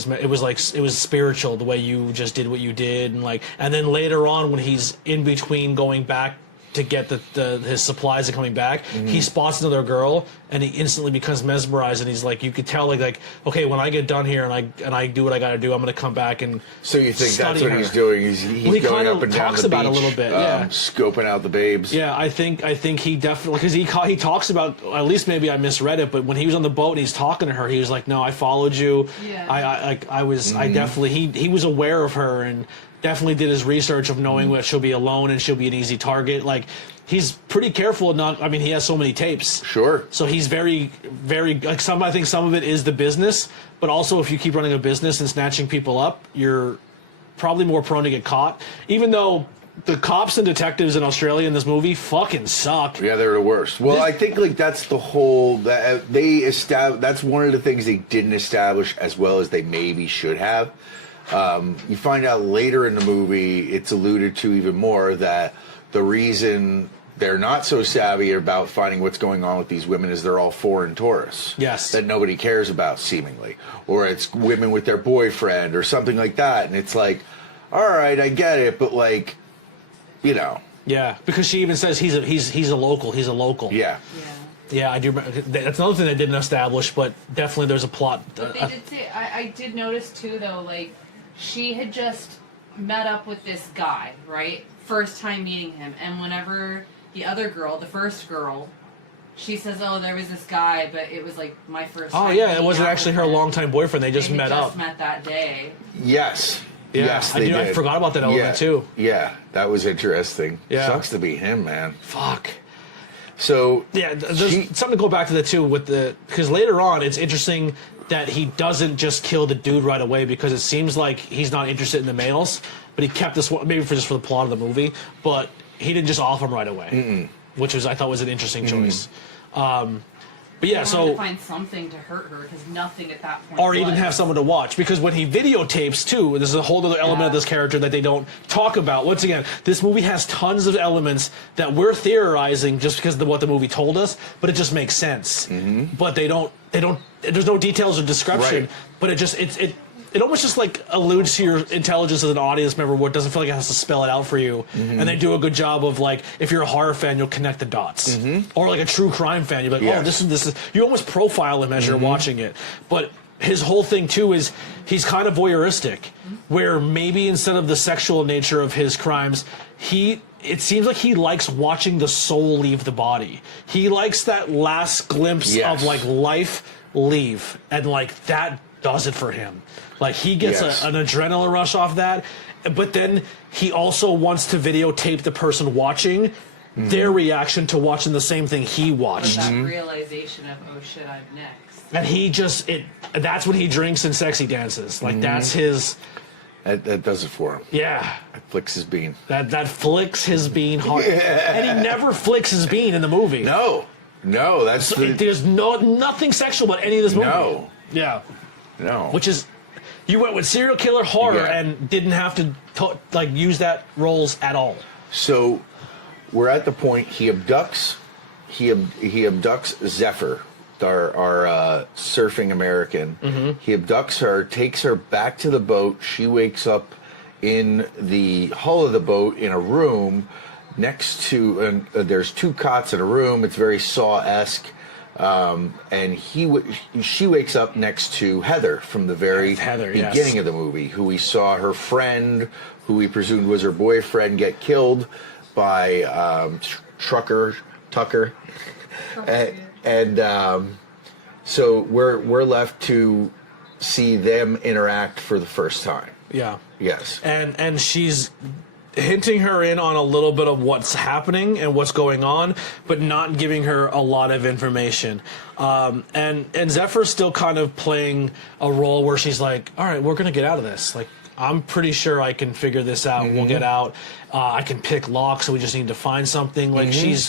was spiritual the way you just did what you did, and like, and then later on when he's in between going back to get his supplies and coming back, he spots another girl and he instantly becomes mesmerized, and he's like, you could tell, like okay, when I get done here and I do what I got to do, I'm going to come back and So you think that's what her. he's doing? He's Well, he going kinda up and down talks the about beach, it a little bit, yeah. scoping out the babes. Yeah, I think he definitely, because he talks about, at least maybe I misread it, but when he was on the boat and he's talking to her, he was like, no, I followed you. Yeah. I definitely, he was aware of her and definitely did his research of knowing that she'll be alone and she'll be an easy target. Like, he's pretty careful. He has so many tapes. Sure. So he's very, very, like, I think some of it is the business, but also if you keep running a business and snatching people up, you're probably more prone to get caught. Even though the cops and detectives in Australia in this movie fucking suck. Yeah, they're the worst. Well, I think, like, that's the whole that's one of the things they didn't establish as well as they maybe should have. You find out later in the movie, it's alluded to even more, that the reason they're not so savvy about finding what's going on with these women is they're all foreign tourists. Yes. That nobody cares about, seemingly. Or it's women with their boyfriend or something like that. And it's like, all right, I get it, but, like, you know. Yeah, because she even says he's a local. He's a local. Yeah. Yeah, I do remember. That's another thing they didn't establish, but definitely there's a plot. But they did say, I did notice too, though, like, she had just met up with this guy, right? First time meeting him, and whenever the other girl, the first girl, she says, "Oh, there was this guy, but it was like my first." Oh time yeah, it meeting wasn't up actually with her him. longtime boyfriend. They just They met had up. just met that day. Yes. Yeah, Yes, they did. I forgot about that element too. Yeah, that was interesting. Yeah. Sucks to be him, man. Fuck. So Yeah, there's something to go back to the two with because later on it's interesting that he doesn't just kill the dude right away, because it seems like he's not interested in the males, but he kept this one, maybe for the plot of the movie, but he didn't just off him right away, which I thought was an interesting choice. But yeah, They wanted so to find something to hurt her because nothing at that point. or he was. didn't have someone to watch, because when he videotapes too, there's a whole other element of this character that they don't talk about. Once again, this movie has tons of elements that we're theorizing just because of what the movie told us, but it just makes sense. But they don't. There's no details or description, Right. but it almost just like alludes to your intelligence as an audience member, where it doesn't feel like it has to spell it out for you. And they do a good job of, like, if you're a horror fan, you'll connect the dots. Or like a true crime fan, you're like, Yes. oh, this is. You almost profile him as you're watching it. But his whole thing too is he's kind of voyeuristic, where maybe instead of the sexual nature of his crimes, it seems like he likes watching the soul leave the body. He likes that last glimpse Yes. of, like, life leave, and, like, that does it for him. Like, he gets Yes. an adrenaline rush off that, but then he also wants to videotape the person watching their reaction to watching the same thing he watched. That realization of, oh shit, I'm next. And he just, that's what he drinks and sexy dances. Like, that's his... That does it for him. Yeah. It flicks his bean. That flicks his bean hard. And he never flicks his bean in the movie. No, that's... There's nothing sexual about any of this movie. No. Yeah. No. Which is... You went with serial killer horror and didn't have to use that roles at all. So we're at the point he abducts Zephyr, our surfing American. He abducts her, takes her back to the boat. She wakes up in the hull of the boat in a room next to, and there's 2 cots in a room. It's very Saw-esque. And she wakes up next to Heather from the very beginning of the movie, who we saw her friend, who we presumed was her boyfriend, get killed by Tucker. So we're left to see them interact for the first time. Yeah. Yes. And she's hinting her in on a little bit of what's happening and what's going on, but not giving her a lot of information. And Zephyr's still kind of playing a role where she's like, all right, we're going to get out of this. Like, I'm pretty sure I can figure this out. We'll get out. I can pick locks, so we just need to find something. Like, she's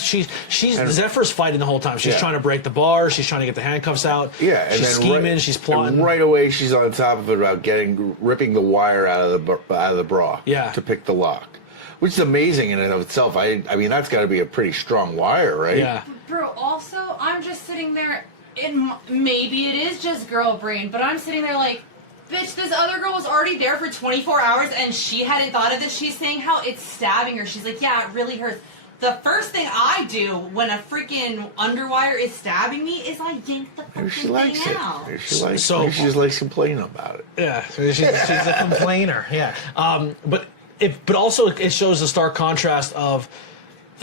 Zephyr's fighting the whole time. She's trying to break the bar. She's trying to get the handcuffs out. Yeah, and she's scheming. She's plotting. And right away, she's on top of it about ripping the wire out of the bra. Yeah. To pick the lock, which is amazing in and of itself. I mean, that's got to be a pretty strong wire, right? Yeah. Bro, also, I'm just sitting there, maybe it is just girl brain, but I'm sitting there like, bitch, this other girl was already there for 24 hours and she hadn't thought of this. She's saying how it's stabbing her. She's like, yeah, it really hurts. The first thing I do when a freaking underwire is stabbing me is I yank the fucking thing out. Maybe she just likes complaining about it. Yeah, she's a complainer. Yeah, but also it shows the stark contrast of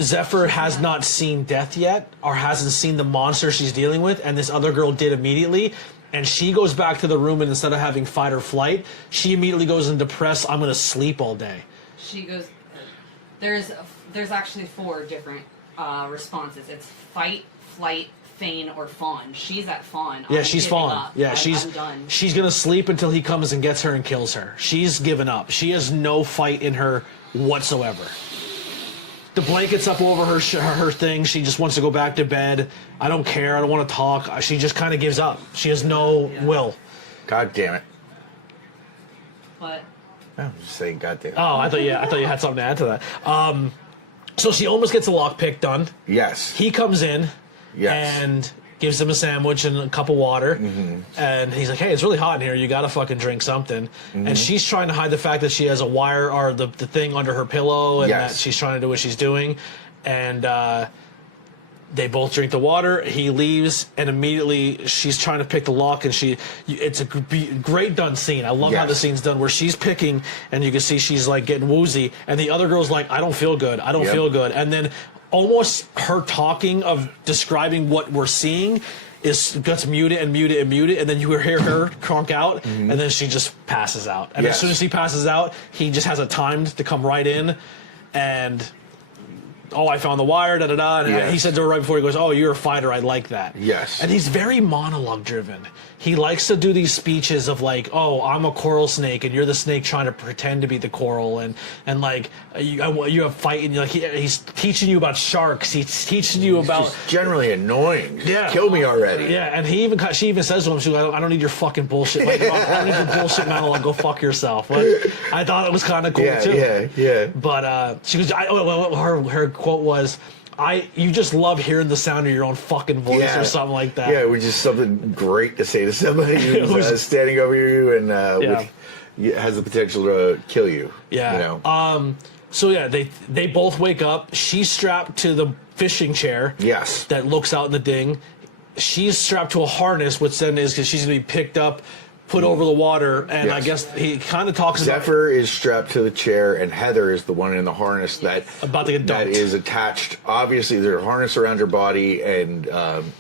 Zephyr has not seen death yet, or hasn't seen the monster she's dealing with, and this other girl did immediately. And she goes back to the room, and instead of having fight or flight, she immediately goes into press. I'm going to sleep all day. She goes. There's actually 4 different responses. It's fight, flight, feign, or fawn. She's at fawn. Yeah, she's fawn. Up. Yeah, I'm done. She's going to sleep until he comes and gets her and kills her. She's given up. She has no fight in her whatsoever. The blanket's up over her thing. She just wants to go back to bed. I don't care. I don't want to talk. She just kind of gives up. She has no will. God damn it. What? I'm just saying, God damn it. Oh, I thought you had something to add to that. So she almost gets a lockpick done. Yes. He comes in and gives him a sandwich and a cup of water. And he's like, hey, it's really hot in here. You got to fucking drink something. And she's trying to hide the fact that she has a wire or the thing under her pillow and that she's trying to do what she's doing. And they both drink the water. He leaves, and immediately she's trying to pick the lock, and it's a great done scene. I love how the scene's done, where she's picking, and you can see she's like getting woozy, and the other girl's like, I don't feel good. I don't feel good. And then almost her talking of describing what we're seeing gets muted, and then you hear her cronk out, and then she just passes out. And as soon as she passes out, he just has a time to come right in, and I found the wire, da-da-da. And he said to her right before, he goes, oh, you're a fighter, I like that. Yes. And he's very monologue driven. He likes to do these speeches of like, oh, I'm a coral snake, and you're the snake trying to pretend to be the coral, and like, you have fighting, like, he's teaching you about sharks, he's teaching you about... Just generally annoying. Yeah. Kill me already. Yeah, and she even says to him, she's like, I don't need your fucking bullshit. Like, I don't need your bullshit monologue, go fuck yourself. Like, I thought it was kind of cool, too. Yeah. But she goes, her quote was, you just love hearing the sound of your own fucking voice or something like that. Yeah, which is something great to say to somebody who's standing over you and has the potential to kill you. Yeah. You know? So yeah, they both wake up. She's strapped to the fishing chair. Yes. That looks out in the ding. She's strapped to a harness, which then is because she's gonna be picked up put over the water, and I Yes. guess he kind of talks about Zephyr is strapped to the chair, and Heather is the one in the harness that about to get that dumped. is attached. Obviously, there's a harness around her body, and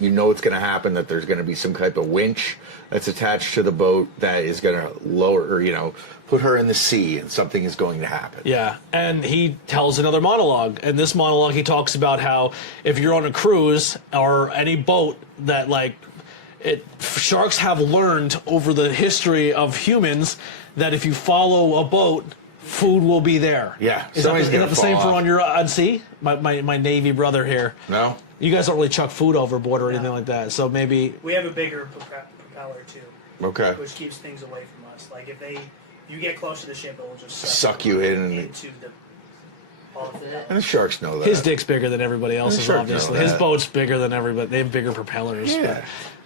you know it's going to happen. That there's going to be some type of winch that's attached to the boat that is going to lower, or put her in the sea, and something is going to happen. Yeah, and he tells another monologue. And this monologue, he talks about how if you're on a cruise or any boat that sharks have learned over the history of humans that if you follow a boat, food will be there. Yeah, is somebody's that gonna the same fall for off. on your on sea? My Navy brother here. No. You guys don't really chuck food overboard or anything like that, so maybe. We have a bigger propeller too, Okay. which keeps things away from us. Like if you get close to the ship, it will just Suck you in and- into the. All of it. And the sharks know that. His dick's bigger than everybody else's, sure know obviously. His that. boat's bigger than everybody. They have bigger propellers. Yeah. But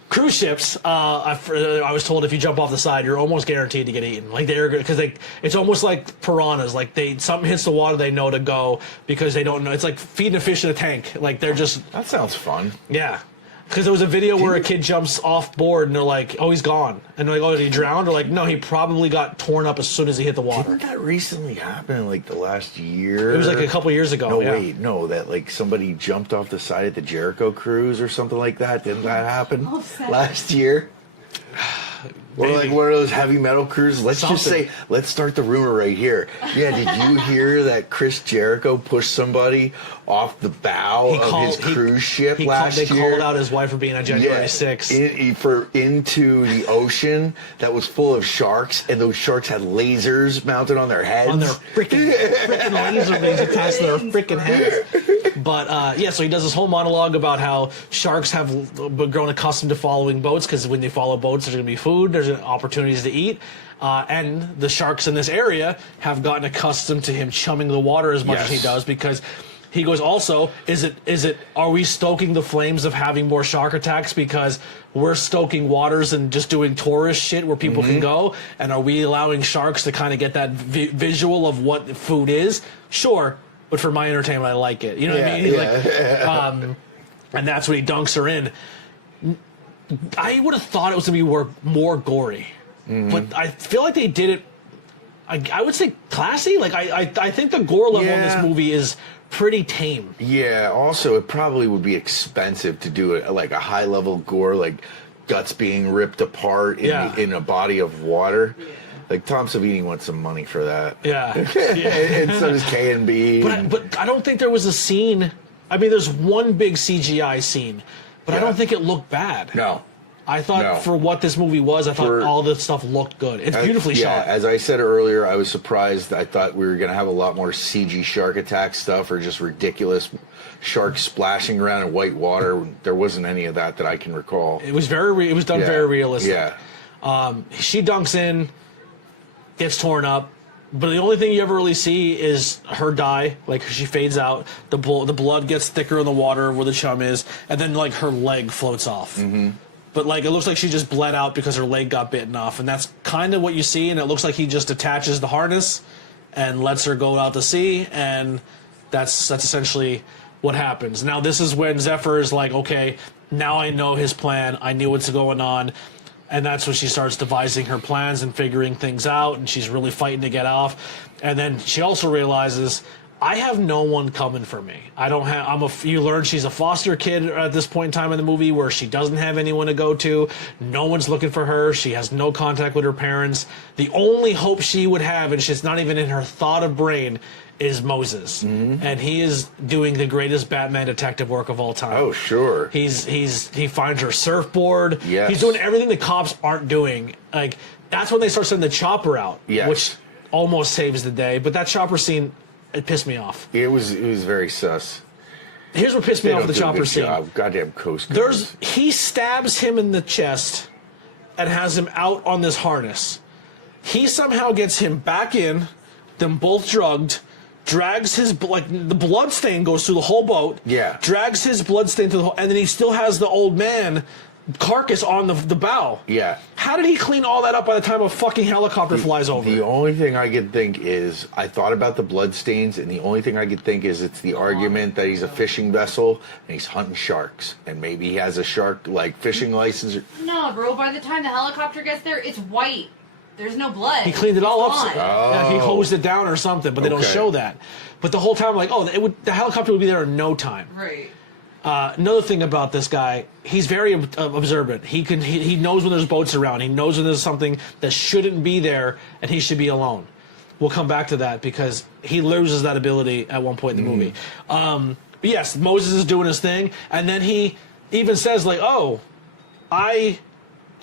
cruise ships, I was told if you jump off the side, you're almost guaranteed to get eaten. Like because it's almost like piranhas. Like something hits the water, they know to go because they don't know. It's like feeding a fish in a tank. Like they're just That sounds fun. yeah. Because there was a video where a kid jumps off board and they're like, "Oh, he's gone," and they're like, "Oh, did he drown?" They're like, "No, he probably got torn up as soon as he hit the water." Didn't that recently happen? Like the last year? It was like a couple years ago. No, yeah. wait, no. That like somebody jumped off the side of the Jericho cruise or something like that. Didn't that happen last year? Or like Maybe. one of those heavy metal cruises. Let's just Something. say, let's start the rumor right here. Yeah, did you hear that Chris Jericho pushed somebody off the bow of his cruise ship last They year? called out his wife for being on January 6th. Into the ocean that was full of sharks, and those sharks had lasers mounted on their heads. On their freaking laser beams attached to their freaking heads. But so he does this whole monologue about how sharks have grown accustomed to following boats because when they follow boats, there's going to be food, there's opportunities to eat, and the sharks in this area have gotten accustomed to him chumming the water as much as he Yes. does because. He goes, also, are we stoking the flames of having more shark attacks because we're stoking waters and just doing tourist shit where people can go? And are we allowing sharks to kind of get that visual of what food is? Sure, but for my entertainment, I like it. You know what I mean? Like, and that's what he dunks her in. I would have thought it was going to be more gory. But I feel like they did it, I would say classy. Like, I think the gore level in this movie is pretty tame. Yeah, also, it probably would be expensive to do it like a high level gore, like guts being ripped apart in a body of water. Like, Tom Savini wants some money for that. Yeah. And so does K&B. But I don't think there was a scene. I mean, there's one big CGI scene, but I don't think it looked bad. No. I thought No. for what this movie was, I thought all the stuff looked good. It's beautifully shot. As I said earlier, I was surprised. I thought we were going to have a lot more CG shark attack stuff or just ridiculous sharks splashing around in white water. There wasn't any of that I can recall. It was it was done very realistic. Yeah. She dunks in, gets torn up, but the only thing you ever really see is her die. Like, she fades out, the blood gets thicker in the water where the chum is, and then like her leg floats off. Mm-hmm. But like, it looks like she just bled out because her leg got bitten off, and that's kind of what you see. And it looks like he just attaches the harness and lets her go out to sea, and that's essentially what happens. Now, this is when Zephyr is like, okay, now I know his plan. I knew what's going on. And that's when she starts devising her plans and figuring things out, and she's really fighting to get off. And then she also realizes, I have no one coming for me. I don't have. You learn she's a foster kid at this point in time in the movie where she doesn't have anyone to go to. No one's looking for her. She has no contact with her parents. The only hope she would have, and she's not even in her thought of brain, is Moses, and he is doing the greatest Batman detective work of all time. Oh, sure. He finds her surfboard. Yes. He's doing everything the cops aren't doing. Like, that's when they start sending the chopper out, Yes. which almost saves the day. But that chopper scene, it pissed me off. It was very sus. Here's what pissed me They off don't with the do a chopper good scene. job. Goddamn Coast Guard. He stabs him in the chest and has him out on this harness. He somehow gets him back in, them both drugged, drags his the blood stain goes through the whole boat. Yeah. Drags his blood stain through the whole, and then he still has the old man carcass on the bow. Yeah. How did he clean all that up by the time a fucking helicopter flies over? The only thing I could think is, I thought about the blood stains, and the only thing I could think is it's the argument that he's a fishing vessel and he's hunting sharks, and maybe he has a shark like fishing license. No, bro. By the time the helicopter gets there, it's white. There's no blood. He cleaned it all It's up. gone. Yeah, he hosed it down or something, but they don't Okay. show that. But the whole time, like, the helicopter would be there in no time. Right. Another thing about this guy, he's very observant. He knows when there's boats around. He knows when there's something that shouldn't be there, and he should be alone. We'll come back to that because he loses that ability at one point in the movie. But yes, Moses is doing his thing, and then he even says, like, "Oh, I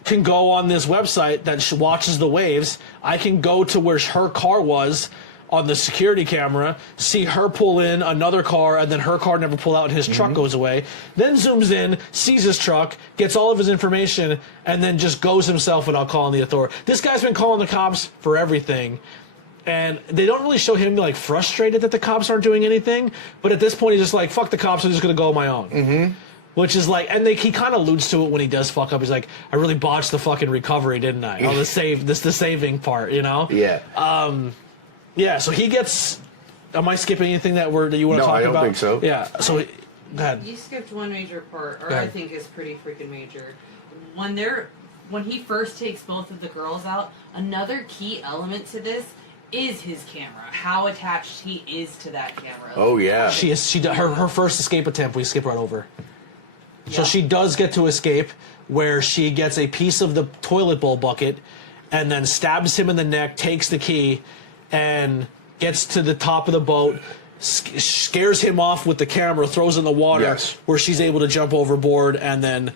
can go on this website that watches the waves. I can go to where her car was on the security camera, see her pull in another car, and then her car never pull out and his truck goes away. Then zooms in, sees his truck, gets all of his information, and then just goes himself without calling the authority." This guy's been calling the cops for everything. And they don't really show him like frustrated that the cops aren't doing anything. But at this point, he's just like, "Fuck the cops, I'm just going to go on my own." Which is like, and he kind of alludes to it when he does fuck up. He's like, "I really botched the fucking recovery, didn't I? Oh, the saving part, you know?" Yeah. Yeah, so he gets. Am I skipping anything that you want to No, talk I don't about? think so. Yeah, so go ahead. You skipped one major part, or Go I ahead. think is pretty freaking major. When he first takes both of the girls out, another key element to this is his camera. How attached he is to that camera. Oh yeah. Her first escape attempt we skip right over. So Yeah. she does get to escape, where she gets a piece of the toilet bowl bucket, and then stabs him in the neck, takes the key, and gets to the top of the boat, scares him off with the camera, throws it in the water, Yes. where she's able to jump overboard and then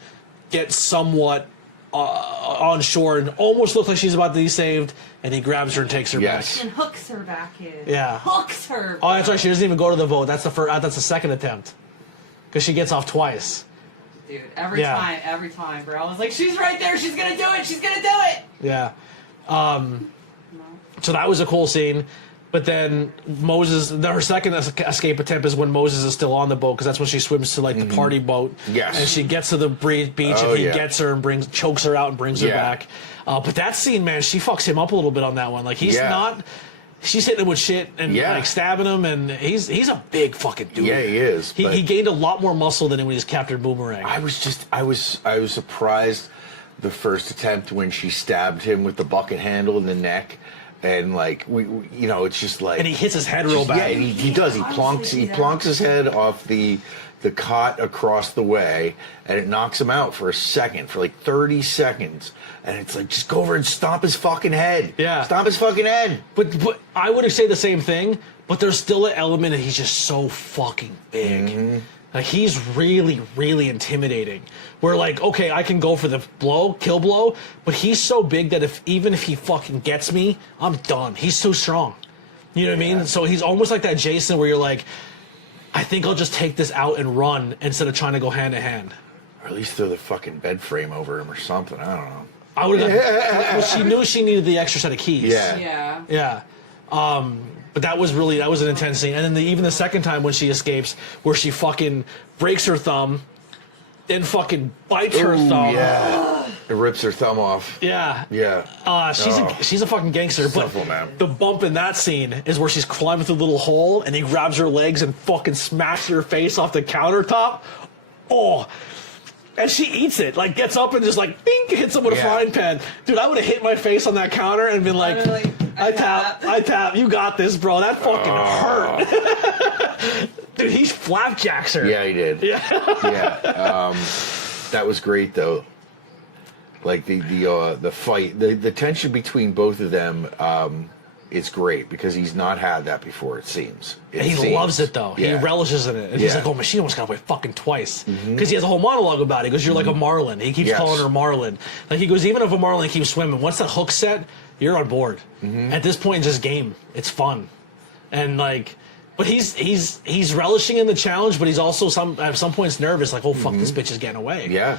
get somewhat on shore and almost look like she's about to be saved, and he grabs her and takes her Yes. back. And hooks her back in. Yeah. Hooks her. Oh, that's right. She doesn't even go to the boat. That's the second attempt, because she gets off twice. Dude, every time, bro. I was like, she's right there. She's gonna do it. She's gonna do it. Yeah. No. So that was a cool scene. But then her second escape attempt is when Moses is still on the boat, because that's when she swims to like the party boat. Yes. And she gets to the beach, Oh, and he yeah. gets her and chokes her out and brings her Yeah. back. But that scene, man, she fucks him up a little bit on that one. Like she's hitting him with shit and Yeah. like stabbing him, and he's a big fucking dude. Yeah, he is. but He gained a lot more muscle than when he's Captain Boomerang. I was surprised the first attempt when she stabbed him with the bucket handle in the neck, and like we it's just like, and he hits his head real bad. Yeah, and he does. He plonks his head off the cot across the way, and it knocks him out for a second, for like 30 seconds. And it's like, just go over and stomp his fucking head. Yeah. Stomp his fucking head. But I would say the same thing, but there's still an element that he's just so fucking big. Like, he's really, really intimidating. Where, like, okay, I can go for the kill blow, but he's so big that even if he fucking gets me, I'm done. He's so strong. You know what I mean? So he's almost like that Jason where you're like, I think I'll just take this out and run instead of trying to go hand to hand. Or at least throw the fucking bed frame over him or something. I don't know. I would have. Well, she knew she needed the extra set of keys. Yeah. Yeah. Yeah. But that was an intense scene. And then even the second time when she escapes, where she fucking breaks her thumb, then fucking bites her thumb. Yeah. It rips her thumb off. Yeah. Yeah. She's a fucking gangster. But Simple, man. the bump in that scene is where she's climbing through the little hole and he grabs her legs and fucking smashes her face off the countertop. Oh. And she eats it, like gets up and just like bing, hits him with a frying pan. Dude, I would have hit my face on that counter and been like, I tap, you got this, bro. That fucking hurt. Dude, he flapjacks her. Yeah, he did. Yeah. Yeah. That was great though. Like the fight, the tension between both of them, it's great because he's not had that before. It seems. And he loves it though. Yeah. He relishes in it. And he's like, oh, Machine almost got away fucking twice. Because he has a whole monologue about it. He goes, you're like a marlin. He keeps calling her marlin. Like he goes, even if a marlin keeps swimming, once that hook's set, you're on board. At this point, it's just game. It's fun. And like, but he's relishing in the challenge, but he's also at some points nervous, like, oh fuck, this bitch is getting away. Yeah.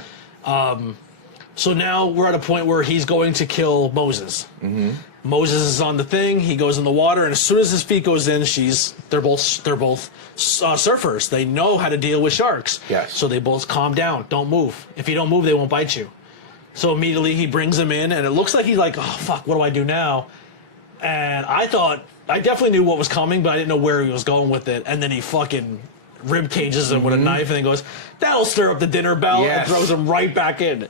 So now we're at a point where he's going to kill Moses. Moses is on the thing. He goes in the water, and as soon as his feet goes in, they're both surfers. They know how to deal with sharks. Yes. So they both calm down. Don't move. If you don't move, they won't bite you. So immediately he brings him in, and it looks like he's like, oh fuck, what do I do now? And I definitely knew what was coming, but I didn't know where he was going with it. And then he fucking rib cages him with a knife, and then goes, that'll stir up the dinner bell, and throws him right back in,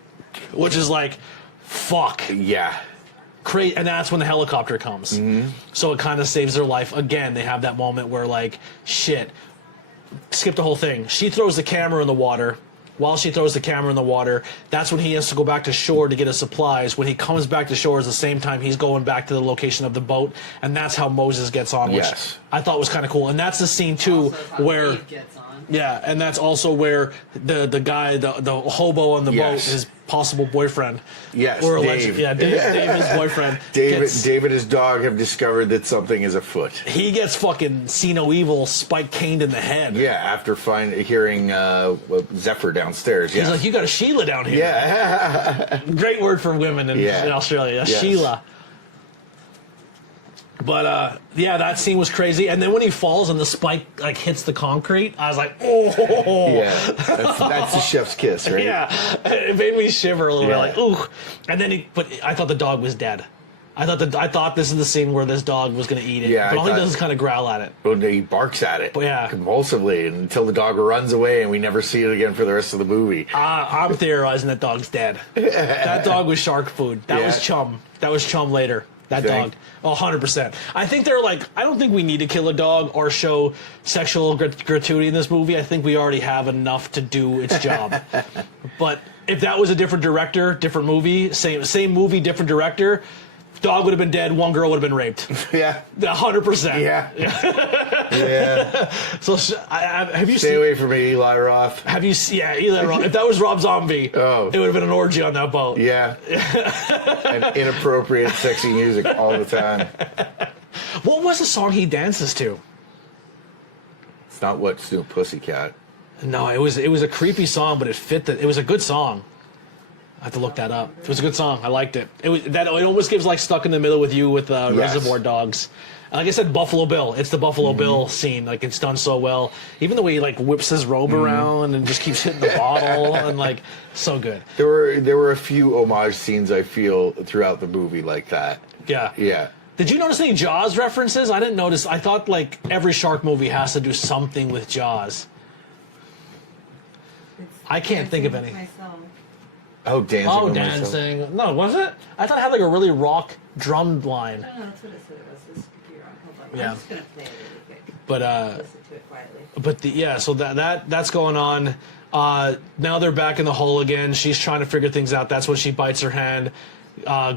which is like, fuck. Yeah. And that's when the helicopter comes. So it kind of saves their life. Again, they have that moment where, like, shit, skip the whole thing. She throws the camera in the water. While she throws the camera in the water, that's when he has to go back to shore to get his supplies. When he comes back to shore is the same time he's going back to the location of the boat, and that's how Moses gets on, which I thought was kind of cool. And that's the scene, too, where... Gets on. Yeah, and that's also where the guy, the hobo on the boat, his possible boyfriend. Yes, or Dave. Dave, his boyfriend. Dave and his dog have discovered that something is afoot. He gets fucking see no evil, spike caned in the head. Yeah, after hearing Zephyr downstairs. He's like, you got a Sheila down here. Yeah. Great word for women in Australia, Sheila. But that scene was crazy. And then when he falls and the spike like hits the concrete, I was like, oh. Yeah, that's the chef's kiss, right? Yeah, it made me shiver a little bit, like ooh. And then but I thought the dog was dead. I thought this is the scene where this dog was going to eat it. Yeah, but all he does is kind of growl at it. Well, he barks at it, but convulsively until the dog runs away, and we never see it again for the rest of the movie. I'm theorizing that dog's dead. That dog was shark food. That was chum. That was chum later. That dog. 100%. I think they're like, I don't think we need to kill a dog or show sexual gratuity in this movie. I think we already have enough to do its job. But if that was a different director, different movie, same movie, different director, dog would have been dead, one girl would have been raped. Yeah. 100%. Yeah. Yeah. So have you Stay away from me, Eli Roth. Have you seen? Yeah, Eli Roth. If that was Rob Zombie, it would have been an orgy on that boat. Yeah. And inappropriate, sexy music all the time. What was the song he dances to? It's not What's New Pussycat. No, it was a creepy song, but it fit it was a good song. I have to look that up. It was a good song. I liked it. It almost gives like Stuck in the Middle with You with Reservoir Dogs. Like I said, Buffalo Bill. It's the Buffalo Bill scene. Like it's done so well. Even the way he like whips his robe around and just keeps hitting the bottle and like so good. There were a few homage scenes I feel throughout the movie like that. Yeah. Yeah. Did you notice any Jaws references? I didn't notice. I thought like every shark movie has to do something with Jaws. I can't think of any. Oh, dancing. No, was it? I thought it had like a really rock drum line. No, that's what it said it was. This could be wrong. Hold on. Yeah. I'm just gonna play it really quick. But Listen to it quietly. But so that's going on. Now they're back in the hole again. She's trying to figure things out. That's when she bites her hand,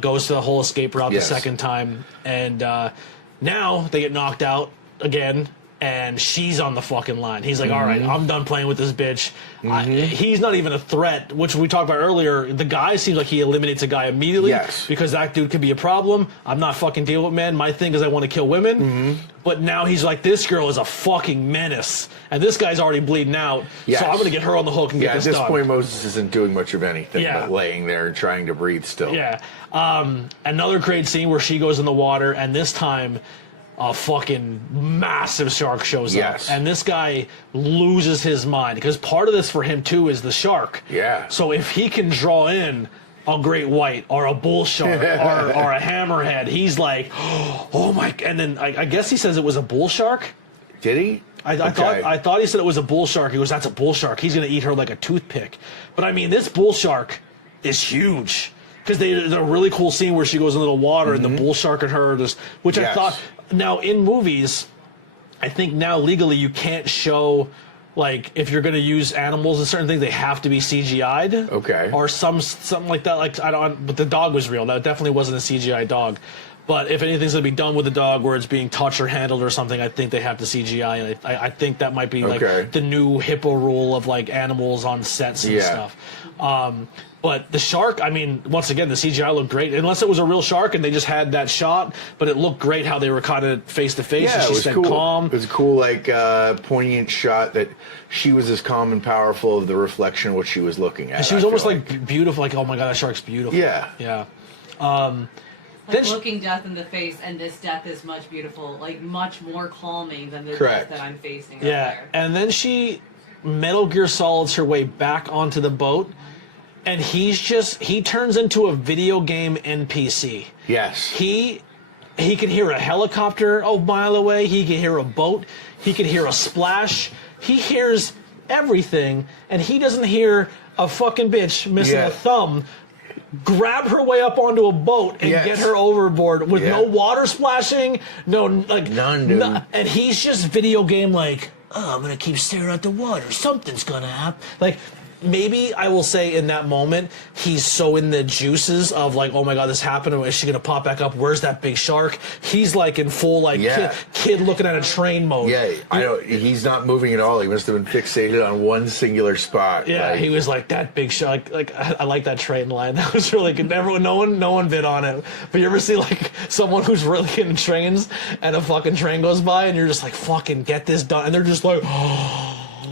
goes to the whole escape route the second time, and now they get knocked out again. And she's on the fucking line. He's like, all right, I'm done playing with this bitch. He's not even a threat, which we talked about earlier. The guy seems like he eliminates a guy immediately because that dude could be a problem. I'm not fucking dealing with men. My thing is I want to kill women. But now he's like, this girl is a fucking menace. And this guy's already bleeding out. So I'm going to get her on the hook and get this done. At this point, Moses isn't doing much of anything but laying there and trying to breathe still. Yeah. Another great scene where she goes in the water, and this time a fucking massive shark shows up. And this guy loses his mind because part of this for him too is the shark. Yeah. So if he can draw in a great white or a bull shark or a hammerhead, he's like, oh my! And then I guess he says it was a bull shark. Did he? I thought he said it was a bull shark. He goes, that's a bull shark. He's gonna eat her like a toothpick. But I mean, this bull shark is huge. Because there's a really cool scene where she goes into the water and the bull shark and her, which I thought. Now in movies, I think now legally you can't show, like if you're going to use animals and certain things, they have to be CGI'd. Okay. Or something like that. Like but the dog was real. That definitely wasn't a CGI dog. But if anything's going to be done with the dog where it's being touched or handled or something, I think they have to CGI. And I think that might be like the new HIPAA rule of like animals on sets and stuff. But the shark, I mean, once again, the CGI looked great. Unless it was a real shark and they just had that shot, but it looked great how they were kind of face to face. Yeah, and she was said cool. calm. It was a cool, like, poignant shot that she was as calm and powerful of the reflection of what she was looking at. And she was almost like beautiful, like, oh my God, that shark's beautiful. Yeah. Yeah. Like looking death in the face, and this death is much beautiful, like much more calming than the Correct. death that I'm facing. Yeah, Out there. and then she Metal Gear Solids her way back onto the boat, and he turns into a video game NPC. Yes. He can hear a helicopter a mile away. He can hear a boat. He can hear a splash. He hears everything, and he doesn't hear a fucking bitch missing Yeah. a thumb grab her way up onto a boat and Yes. get her overboard with Yeah. no water splashing, no like None, dude. and he's just video game like, oh, I'm gonna keep staring at the water. Something's gonna happen. Like, maybe I will say in that moment, he's so in the juices of like, oh my god, this happened. Is she gonna pop back up? Where's that big shark? He's like in full like Yeah. kid looking at a train mode. Yeah, I know. He's not moving at all. He must have been fixated on one singular spot. Yeah, Like, he was like that big shark. Like I like that train line. That was really good. No one bid on it. But you ever see like someone who's really into trains and a fucking train goes by and you're just like, fucking get this done, and they're just like,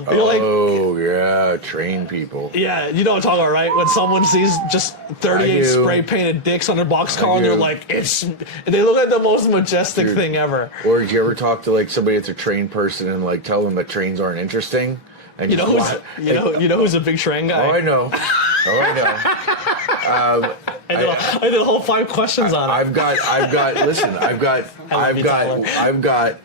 you're like, oh, yeah, train people. yeah, you know what I'm talking about, right? When someone sees just 38 I do. spray painted dicks on their boxcar and they're do. like, they look like the most majestic Dude. thing ever. Or did you ever talk to like somebody that's a train person and like tell them that trains aren't interesting? And You know just who's you know who's a big train guy? Oh, I know. Oh, I know. I did a whole 5 questions on it. I've got. Listen, I've got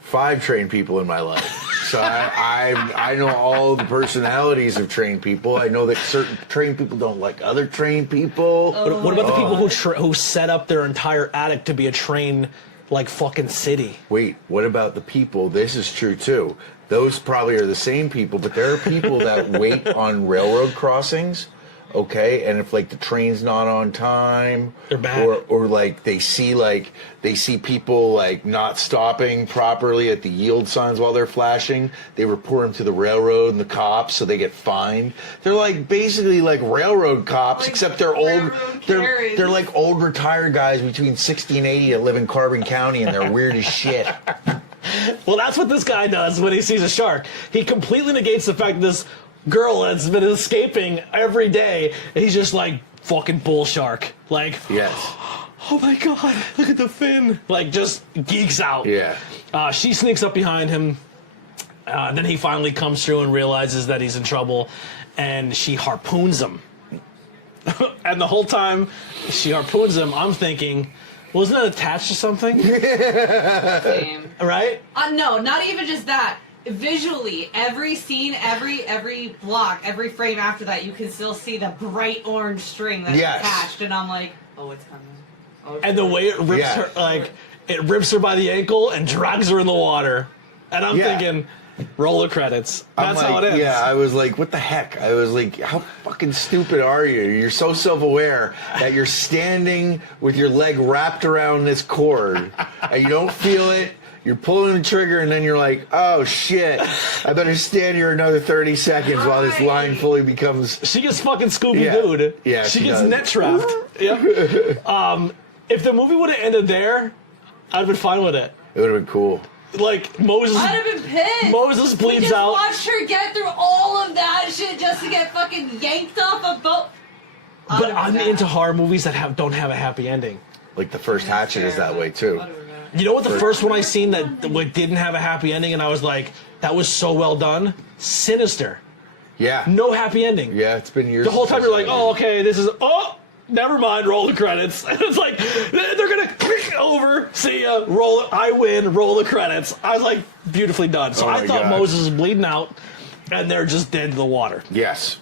5 trained people in my life. So I know all the personalities of trained people. I know that certain trained people don't like other trained people. What about the people who set up their entire attic to be a train, like fucking city? Wait, what about the people? This is true too. Those probably are the same people, but there are people that wait on railroad crossings. Okay, and if like the train's not on time, They're bad. or like they see people like not stopping properly at the yield signs while they're flashing, they report them to the railroad and the cops, so they get fined. They're like basically like railroad cops, Like except they're old. railroad Karens. They're like old retired guys between 60 and 80 that live in Carbon County, and they're weird as shit. Well, that's what this guy does when he sees a shark. He completely negates the fact that this girl has been escaping every day, and he's just like, fucking bull shark. Like, Yes. oh my god, look at the fin. Like, just geeks out. Yeah. She sneaks up behind him. Then he finally comes through and realizes that he's in trouble, and she harpoons him. And the whole time she harpoons him, I'm thinking, wasn't it attached to something? Same. Right? No, not even just that. Visually, every scene, every block, every frame after that, you can still see the bright orange string that's Yes. attached, and I'm like, oh, it's coming. Oh, it's And the way it rips Yeah. her, like, it rips her by the ankle and drags her in the water. And I'm Yeah. thinking, roll the credits. That's I'm how it like, ends. yeah, I was like, what the heck? I was like, how fucking stupid are you? You're so self-aware that you're standing with your leg wrapped around this cord and you don't feel it. You're pulling the trigger and then you're like, oh shit, I better stand here another 30 seconds while this line fully becomes... She gets fucking Scooby-Dooed. Yeah, she she gets does. net trapped. Yeah. If the movie would have ended there, I'd have been fine with it. It would have been cool. Like, Moses... I'd have been pissed. Moses We bleeds just out. watched her get through all of that shit just to get fucking yanked off a boat. But I'm into horror movies that don't have a happy ending. Like the first Hatchet is that way too. You know what the first one I seen that didn't have a happy ending and I was like, that was so well done? Sinister. Yeah. No happy ending. Yeah, it's been years. The whole time since you're I like, did. oh, okay, this is, oh, never mind, roll the credits. And it's like, they're going to click over, see ya, roll it, I win, roll the credits. I was like, beautifully done. So Oh I my thought God. Moses was bleeding out, and they're just dead to the water. Yes.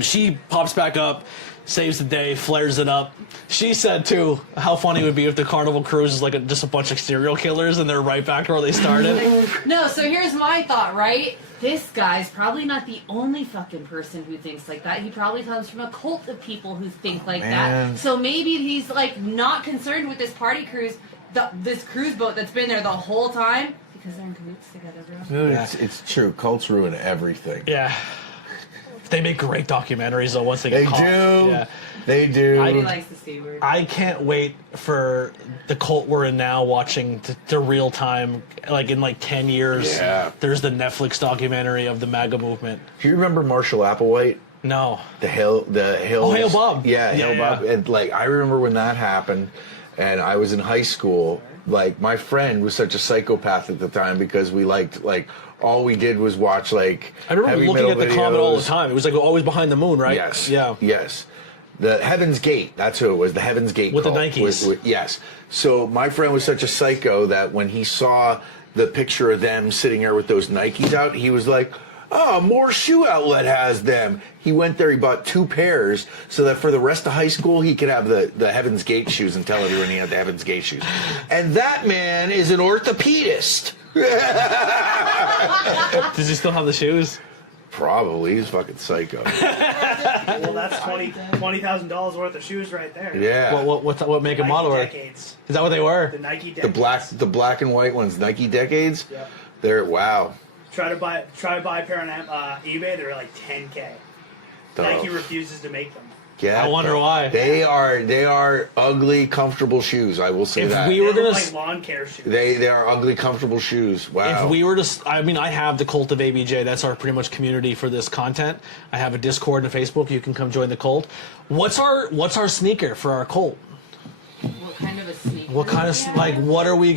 She pops back up, saves the day, flares it up. She said, too, how funny it would be if the Carnival Cruise is like just a bunch of serial killers and they're right back to where they started. No, so here's my thought, right? This guy's probably not the only fucking person who thinks like that. He probably comes from a cult of people who think like man. that. So maybe he's like not concerned with this party cruise, this cruise boat that's been there the whole time because they're in cahoots together, bro. Dude, it's true. Cults ruin everything. Yeah. They make great documentaries, though, once they get They caught. do. Yeah. They do. He likes the C word. I can't wait for the cult we're in now watching the real time, like in like 10 years. Yeah. There's the Netflix documentary of the MAGA movement. Do you remember Marshall Applewhite? No. The Hill. Oh, Hail Bob. Yeah, Yeah, Hail Bob. yeah. And like I remember when that happened, and I was in high school. Like, my friend was such a psychopath at the time because we liked, like, all we did was watch, like, I remember heavy looking metal at the comment all the videos. time. It was like always behind the moon, right? Yes. Yeah. Yes. The Heaven's Gate. That's who it was. The Heaven's Gate With the cult. Nikes. Yes. So my friend was such a psycho that when he saw the picture of them sitting there with those Nikes out, he was like, "Oh, more shoe outlet has them." He went there. He bought 2 pairs so that for the rest of high school he could have the Heaven's Gate shoes and tell everyone he had the Heaven's Gate shoes. And that man is an orthopedist. Does he still have the shoes? Probably. He's fucking psycho. Well, that's $20,000 worth of shoes right there. Yeah. What make and model are? Decades. Is that what they were? The Nike Decades. The black and white ones, Nike Decades. Yep. They're wow. Try to buy a pair on eBay. They're like $10K. Nike refuses to make them. Yeah, I wonder why. They are ugly, comfortable shoes. I will say If that. we were They gonna, look like lawn care shoes. They are ugly, comfortable shoes. Wow. if we were to, I mean, I have the cult of ABJ. That's our pretty much community for this content. I have a Discord and a Facebook. You can come join the cult. What's our sneaker for our cult? What kind of a sneaker? What kind of what are we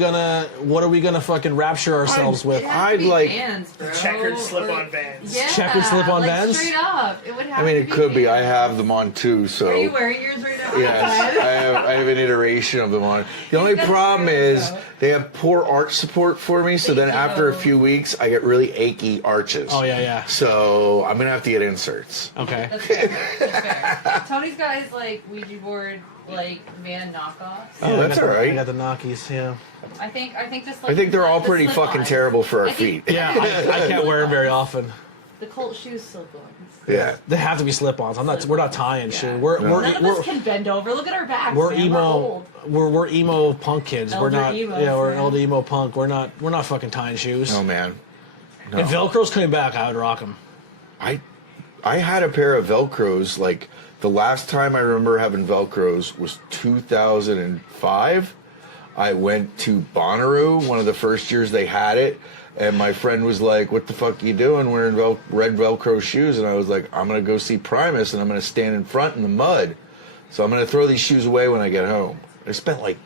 gonna fucking rapture ourselves with? It has to I'd be like- Vans, bro. Checkered slip-on Or- Vans. Yeah, Checkered slip-on like Vans? Straight up, it would have. I mean, to it could be. I Vans. have them on too. So Are you wearing yours right now? yes, I have an iteration of them on. The only That's problem fair, is though. they have poor arch support for me. So then after a do. few weeks, I get really achy arches. Oh yeah. So I'm gonna have to get inserts. Okay. That's fair. That's fair. Tony's got his like Ouija board like Van knockoffs. Oh, that's all right. I got the Nokis. Yeah. I think this. I think they're all the pretty slip-ons. fucking terrible for our I think- feet. Yeah. I can't wear them very often. The Colt shoes slip-ons. Yeah. They have to be slip-ons. We're not tying shit. Yeah. We're None of us can bend over. Look at our backs. we're man. emo. old. We're emo punk kids. we're Elder not. emos, Yeah, we're man. elder emo punk. We're not fucking tying shoes. Oh man. No. If Velcro's coming back, I would rock them. I had a pair of Velcros, like, the last time I remember having Velcros was 2005. I went to Bonnaroo, one of the first years they had it, and my friend was like, "What the fuck are you doing wearing red Velcro shoes?" And I was like, "I'm going to go see Primus, and I'm going to stand in front in the mud. So I'm going to throw these shoes away when I get home." I spent like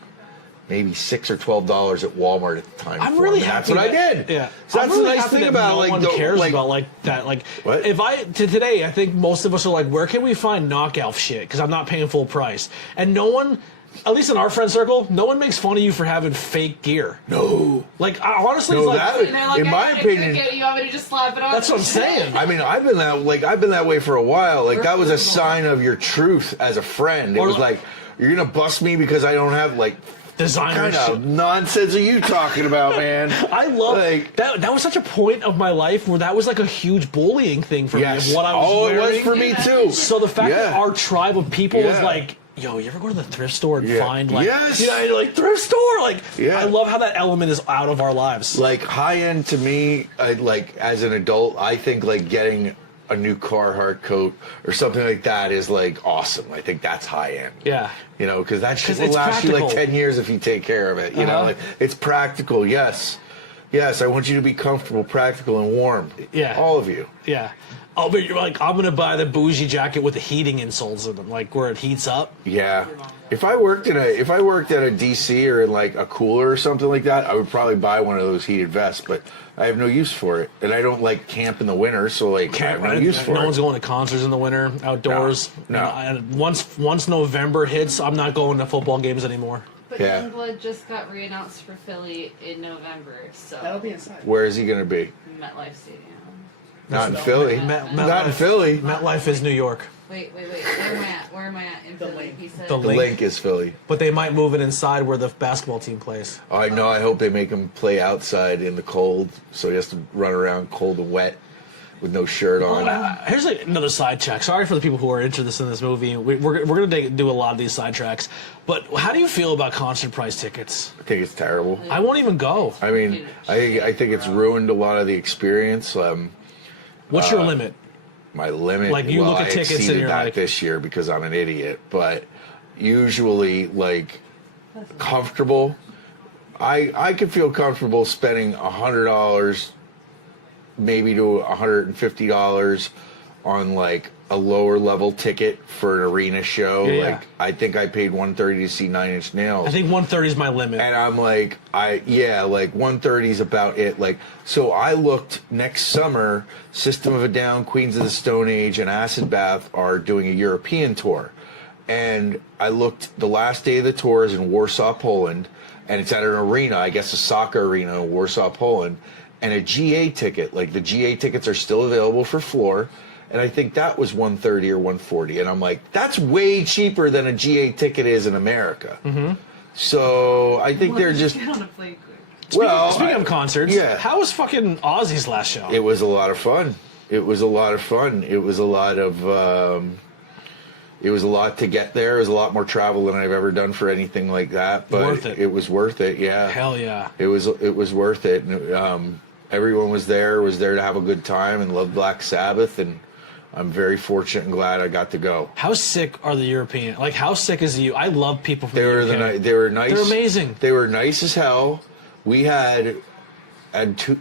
maybe $6 or $12 at Walmart at the time. I'm for really them, and happy. that's what I did. Yeah, So I'm that's really the nice happy thing that about no like one the, cares like, about like that. Like, What? if today, I think most of us are like, where can we find knockout shit? Because I'm not paying full price, and no one. At least in our friend circle, no one makes fun of you for having fake gear. No. Like, honestly, No, it's like, that- And they're like, In I my gotta opinion- cook it, you want me to just slap it on? that's what I'm saying. I mean, I've been that way for a while. Like, that was a We're sign of your truth as a friend. It Or was like- like, you're gonna bust me because I don't have like Designer kind of shit. nonsense are you talking about, man? I love like that. That was such a point of my life where that was like a huge bullying thing for yes. me of what I was oh, wearing. it was for me too. So the fact that Yeah. our tribe of people was Yeah. like, yo, you ever go to the thrift store and Yeah. find like, Yes. you know, you're like thrift store? Like, Yeah. I love how that element is out of our lives. Like high end to me, like as an adult, I think like getting a new Carhartt coat or something like that is like awesome. I think that's high end. Yeah. You know, because that shit 'Cause will it's last you like practical. 10 years if you take care of it. You know, Uh-huh. like it's practical. Yes. Yes, I want you to be comfortable, practical, and warm. Yeah. All of you. Yeah. Oh, but you're like, I'm gonna buy the bougie jacket with the heating insoles in them, like where it heats up. Yeah. If I worked at a DC or in like a cooler or something like that, I would probably buy one of those heated vests, but I have no use for it. And I don't like camp in the winter, so like I have no use for no it. one's going to concerts in the winter, outdoors. No. And once November hits, I'm not going to football games anymore. But Yeah. Youngblood just got reannounced for Philly in November, so That'll be inside. Where is he going to be? MetLife Stadium. Not in Philly. Met- Not in Philly. MetLife is New York, Wait. Where am I at? Where am I at in The Philly? link. He said. The The link. link is Philly. but they might move it inside where the basketball team plays. I know. I hope they make him play outside in the cold, so he has to run around cold and wet with no shirt on. Here's another sidetrack. Sorry for the people who are interested in this movie. We're going to do a lot of these sidetracks. But how do you feel about concert price tickets? I think it's terrible. I won't even go. I mean, I think it's ruined a lot of the experience. What's your limit? My limit. Like, you well, look at I tickets and exceeded you're that like- this year because I'm an idiot. But usually, like, comfortable. I could feel comfortable spending $100, maybe to $150 on like a lower level ticket for an arena show. Yeah, like I think I paid $130 to see Nine Inch Nails. I think 130 is my limit. And I'm like, like 130 is about it. Like, so I looked next summer, System of a Down, Queens of the Stone Age, and Acid Bath are doing a European tour. And I looked, the last day of the tour is in Warsaw, Poland, and it's at an arena, I guess a soccer arena in Warsaw, Poland. And a GA ticket, like the GA tickets are still available for floor. And I think that was 130 or 140. And I'm like, that's way cheaper than a GA ticket is in America. Mm-hmm. So I think they're just... Get on a plane quick. Speaking of concerts, how was fucking Ozzy's last show? It was a lot of fun. It was a lot of fun. It was a lot of... it was a lot to get there. It was a lot more travel than I've ever done for anything like that. But worth it. It was worth it, yeah. Hell yeah. It was worth it. And, everyone was there to have a good time and loved Black Sabbath, and I'm very fortunate and glad I got to go. How sick are the European? Like, how sick is you? I love people from They the were UK. they were nice. They're amazing. They were nice as hell. We had two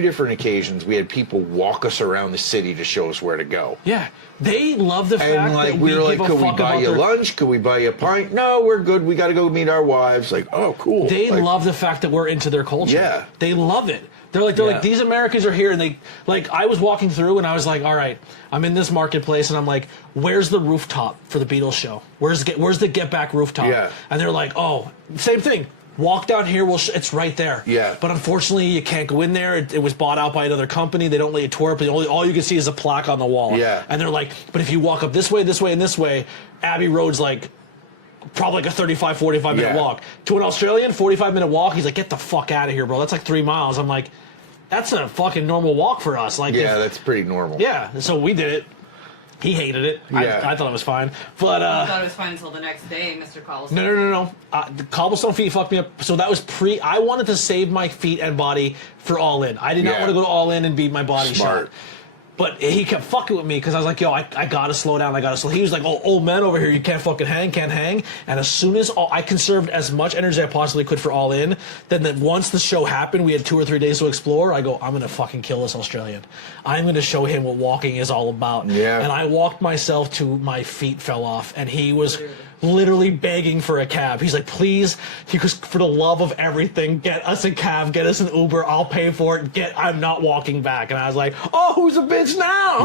different occasions. We had people walk us around the city to show us where to go. Yeah, they love the fact And like that we were like, give a could we fuck buy about you their... lunch? Could we buy you a pint? No, we're good. We got to go meet our wives. Like, oh, cool. They like, love the fact that we're into their culture. Yeah. They love it. They're like, these Americans are here, and they, like, I was walking through, and I was like, all right, I'm in this marketplace, and I'm like, where's the rooftop for the Beatles show? Where's the Get Back rooftop? Yeah. And they're like, oh, same thing. Walk down here, it's right there. Yeah. But unfortunately, you can't go in there. It was bought out by another company. They don't let you tour it, but all you can see is a plaque on the wall. Yeah. And they're like, but if you walk up this way, and this way, Abbey Road's like, probably like a 35, 45 minute walk. To an Australian, 45-minute walk, he's like, get the fuck out of here, bro. That's like 3 miles. I'm like, that's a fucking normal walk for us. Like, that's pretty normal. Yeah, so we did it. He hated it. Yeah. I thought it was fine. But I thought it was fine until the next day, Mr. Cobblestone. no. The cobblestone feet fucked me up. So that was I wanted to save my feet and body for All In. I did not want to go to All In and be my body Smart. shot. But he kept fucking with me because I was like, yo, I gotta slow down. He was like, oh, old man over here, you can't fucking can't hang. And as soon as I conserved as much energy as I possibly could for All In, then once the show happened, we had 2 or 3 days to explore. I go, I'm gonna fucking kill this Australian. I'm gonna show him what walking is all about. Yeah. And I walked myself to my feet fell off, and he was literally begging for a cab. He's like, please, he goes, for the love of everything, get us a cab, get us an Uber, I'll pay for it, I'm not walking back. And I was like, oh, who's a bitch now?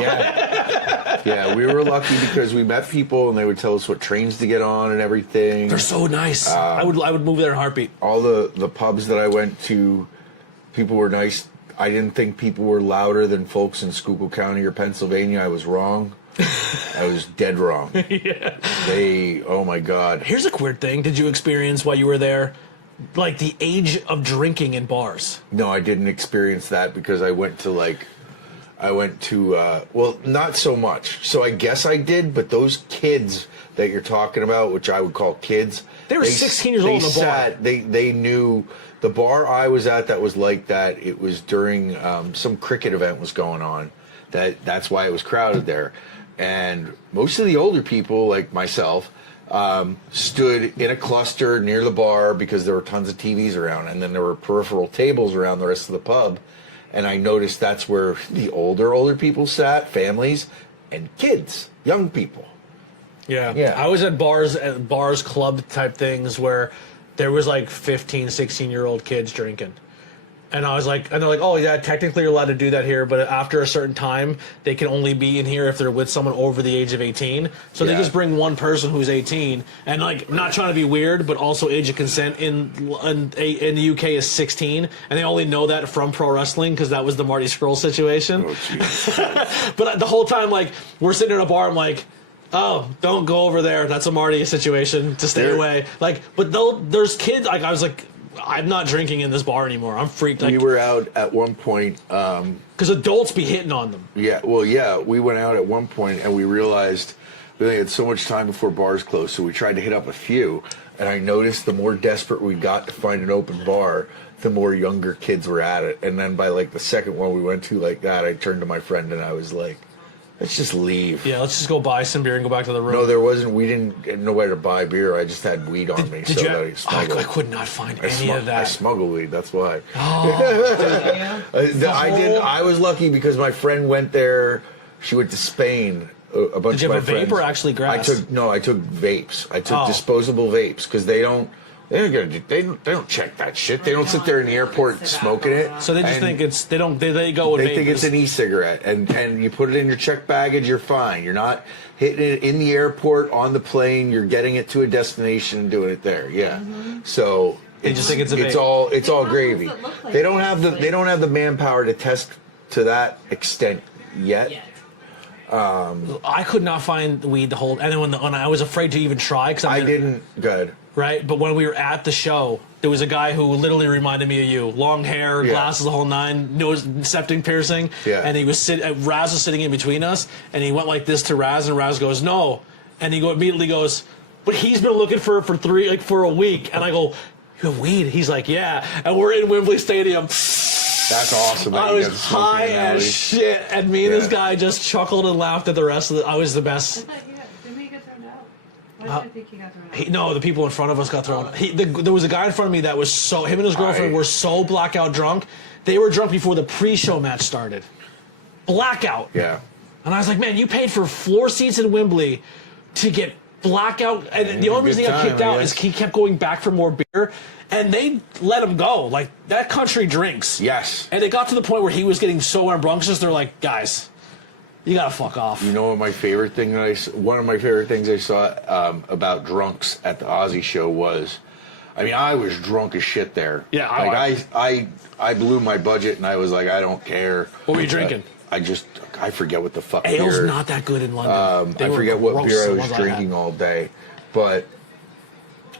Yeah, we were lucky because we met people and they would tell us what trains to get on and everything. They're so nice. I would move there in a heartbeat. All the pubs that I went to, people were nice. I didn't think people were louder than folks in Schuylkill County or Pennsylvania. I was wrong. I was dead wrong. Yeah. Oh my God. Here's a weird thing. Did you experience while you were there, like the age of drinking in bars? No, I didn't experience that because I went to well, not so much. So I guess I did, but those kids that you're talking about, which I would call kids, they were 16 years old in the bar. They knew the bar I was at that was like that. It was during some cricket event was going on. That's why it was crowded there. And most of the older people, like myself, stood in a cluster near the bar because there were tons of TVs around, and then there were peripheral tables around the rest of the pub. And I noticed that's where the older people sat, families, and kids, young people. Yeah. I was at bars, club type things where there was like 15, 16-year-old kids drinking. And I was like, and they're like, oh yeah, technically you're allowed to do that here, but after a certain time, they can only be in here if they're with someone over the age of 18. So they just bring one person who's 18, and like, not trying to be weird, but also age of consent in the UK is 16, and they only know that from pro wrestling because that was the Marty Scurll situation. Oh, jeez. But the whole time, like, we're sitting in a bar, I'm like, oh, don't go over there. That's a Marty situation. To stay away. Like, but there's kids. Like, I was like, I'm not drinking in this bar anymore. I'm freaked. Like, we were out at one point. Because adults be hitting on them. Yeah, well, yeah. We went out at one point and we realized we only had so much time before bars closed, so we tried to hit up a few. And I noticed the more desperate we got to find an open bar, the more younger kids were at it. And then by like the second one we went to like that, I turned to my friend and I was like, let's just leave. Yeah, let's just go buy some beer and go back to the room. No, there wasn't. We didn't get nowhere to buy beer. I just had weed on me. Did so you? That I smuggled. I could not find any of that. I smuggled weed. That's why. Oh, I did. I was lucky because my friend went there She went to Spain. A bunch Did you of have my a vape friends. or actually grass? I took vapes. I took Oh. disposable vapes because they don't check that shit. They don't sit there in the airport smoking it. So they just And think it's they go with They vape. think it's an e-cigarette, and you put it in your check baggage, you're fine. You're not hitting it in the airport, on the plane. You're getting it to a destination and doing it there. Yeah. So They just think it's a vape. it's all gravy. that look like They don't have the vapes, they don't have the manpower to test to that extent yet. Yeah. I could not find the weed to hold, and then when I was afraid to even try because I didn't. Good. Right, but when we were at the show, there was a guy who literally reminded me of you. Long hair, Yeah. glasses, the whole nine, nose septic piercing. Yeah. And he was Raz was sitting in between us, and he went like this to Raz, and Raz goes, "No," and he immediately goes, "But he's been looking for for a week," and I go, "You have weed?" He's like, "Yeah," and we're in Wembley Stadium. That's awesome. That I you was got the smoking high analogy. as shit, and me and this Yeah. guy just chuckled and laughed at the rest of it. I was the best. Didn't he get thrown out? Why did you think he got thrown out? No, the people in front of us got thrown. There was a guy in front of me that was him and his girlfriend were so blackout drunk. They were drunk before the pre-show match started. Blackout. Yeah. And I was like, man, you paid for floor seats in Wembley to get blackout. And the only reason he got good kicked time, I out is guess. he kept going back for more beer. And they let him go. Like, that country drinks. Yes. And it got to the point where he was getting so rambunctious, they're like, guys, you gotta fuck off. You know what my favorite thing one of my favorite things I saw about drunks at the Aussie show was, I mean, I was drunk as shit there. Yeah, I blew my budget and I was like, I don't care. What were you drinking? I forget what the fuck Ale's beer. not that good in London. They I were forget what gross, beer I the was ones I had. drinking all day, but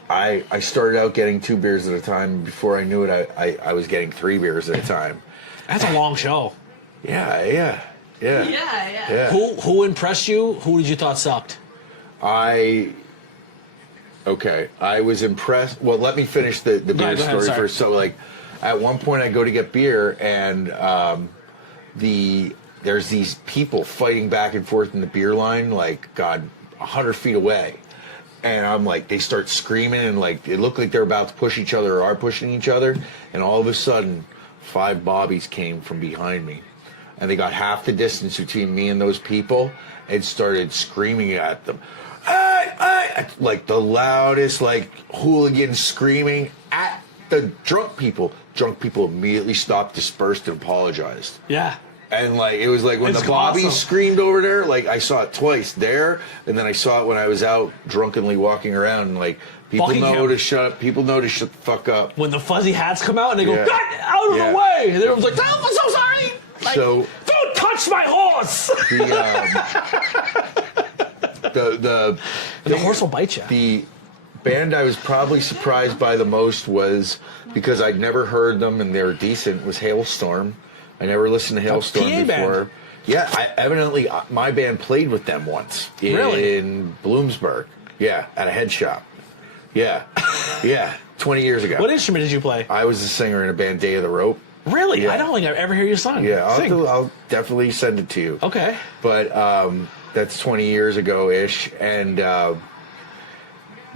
I started out getting 2 beers at a time. Before I knew it, I was getting 3 beers at a time. That's a long show. Yeah. Yeah. Who impressed you? Who did you thought sucked? I was impressed. Well, let me finish the beer go ahead, story sorry. first. So, like, at one point, I go to get beer, and there's these people fighting back and forth in the beer line, like, God, 100 feet away. And I'm like, they start screaming, and like, it looked like they're about to push each other or are pushing each other. And all of a sudden, 5 bobbies came from behind me. And they got half the distance between me and those people and started screaming at them. Like the loudest, like, hooligan screaming at the drunk people. Drunk people immediately stopped, dispersed, and apologized. Yeah. And like, it was like when It's the bobbies awesome. screamed over there, like I saw it twice there, and then I saw it when I was out drunkenly walking around, and like, people Fucking know him. to shut up, people know to shut the fuck up. When the fuzzy hats come out and they go, Yeah. "God, out of Yeah. the way!" And everyone's like, "Oh, I'm so sorry!" Like, So- don't touch my horse! The horse will bite you. The band I was probably surprised by the most was, because I'd never heard them and they were decent, was Hailstorm. I never listened to Hailstorm PA before. band. Yeah, evidently my band played with them once Really? in Bloomsburg. Yeah, at a head shop. Yeah, 20 years ago. What instrument did you play? I was the singer in a band, Day of the Rope. Really? Yeah. I don't think I've ever heard you sing. Yeah, Sing. I'll definitely send it to you. Okay. But that's 20 years ago-ish, and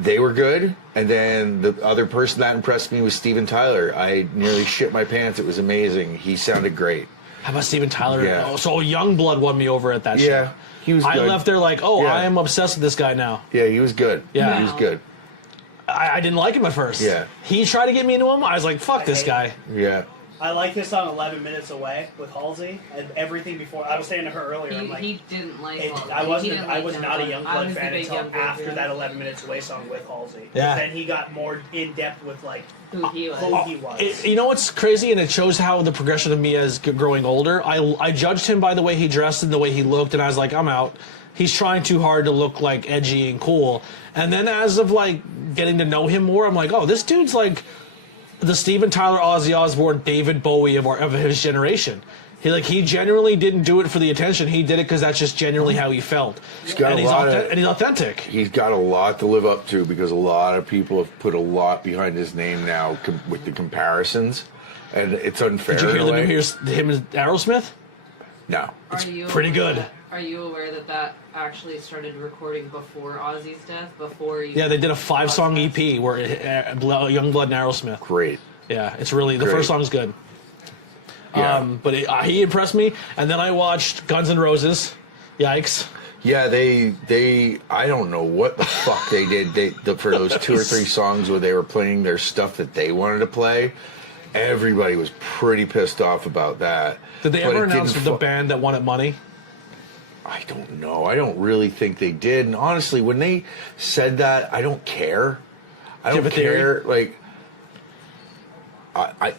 they were good. And then the other person that impressed me was Steven Tyler. I nearly shit my pants. It was amazing. He sounded great. How about Steven Tyler? Yeah. Oh, so Youngblood won me over at that show. Yeah, he was I good. left there like, oh, Yeah. I am obsessed with this guy now. Yeah, he was good. Yeah. He was good. I didn't like him at first. Yeah. He tried to get me into him. I was like, fuck this guy. Yeah. I like his song 11 Minutes Away with Halsey, and everything before. I was saying to her earlier, I'm like, He didn't like it, Halsey. I He wasn't. didn't I like was not a Youngblood. I Youngblood was the fan big until Youngblood after fan. that 11 Minutes Away song with Halsey. Yeah. Then he got more in depth with like Who he was. who he was. You know what's crazy, and it shows how the progression of me as growing older. I judged him by the way he dressed and the way he looked, and I was like, I'm out. He's trying too hard to look like edgy and cool. And then as of like getting to know him more, I'm like, oh, this dude's like the Steven Tyler, Ozzy Osbourne, David Bowie of his generation. He genuinely didn't do it for the attention. He did it because that's just genuinely how he felt. got and a lot of- and he's authentic. He's got a lot to live up to, because a lot of people have put a lot behind his name now with the comparisons. And it's unfair. Did you hear in a the way. new him and Aerosmith? No. Are you pretty aware- good. Are you aware that actually started recording before Ozzy's death? Before you? Yeah, they did a 5-song EP where Youngblood and Aerosmith. Great. Yeah, it's really the Great. first song's good. Yeah. But he impressed me, and then I watched Guns N' Roses, Yikes. Yeah, I don't know what the fuck they did. For those 2 or 3 songs where they were playing their stuff that they wanted to play, everybody was pretty pissed off about that. Did they ever announce the band that wanted money? I don't know. I don't really think they did. And honestly, when they said that, I don't care. I don't care. Like,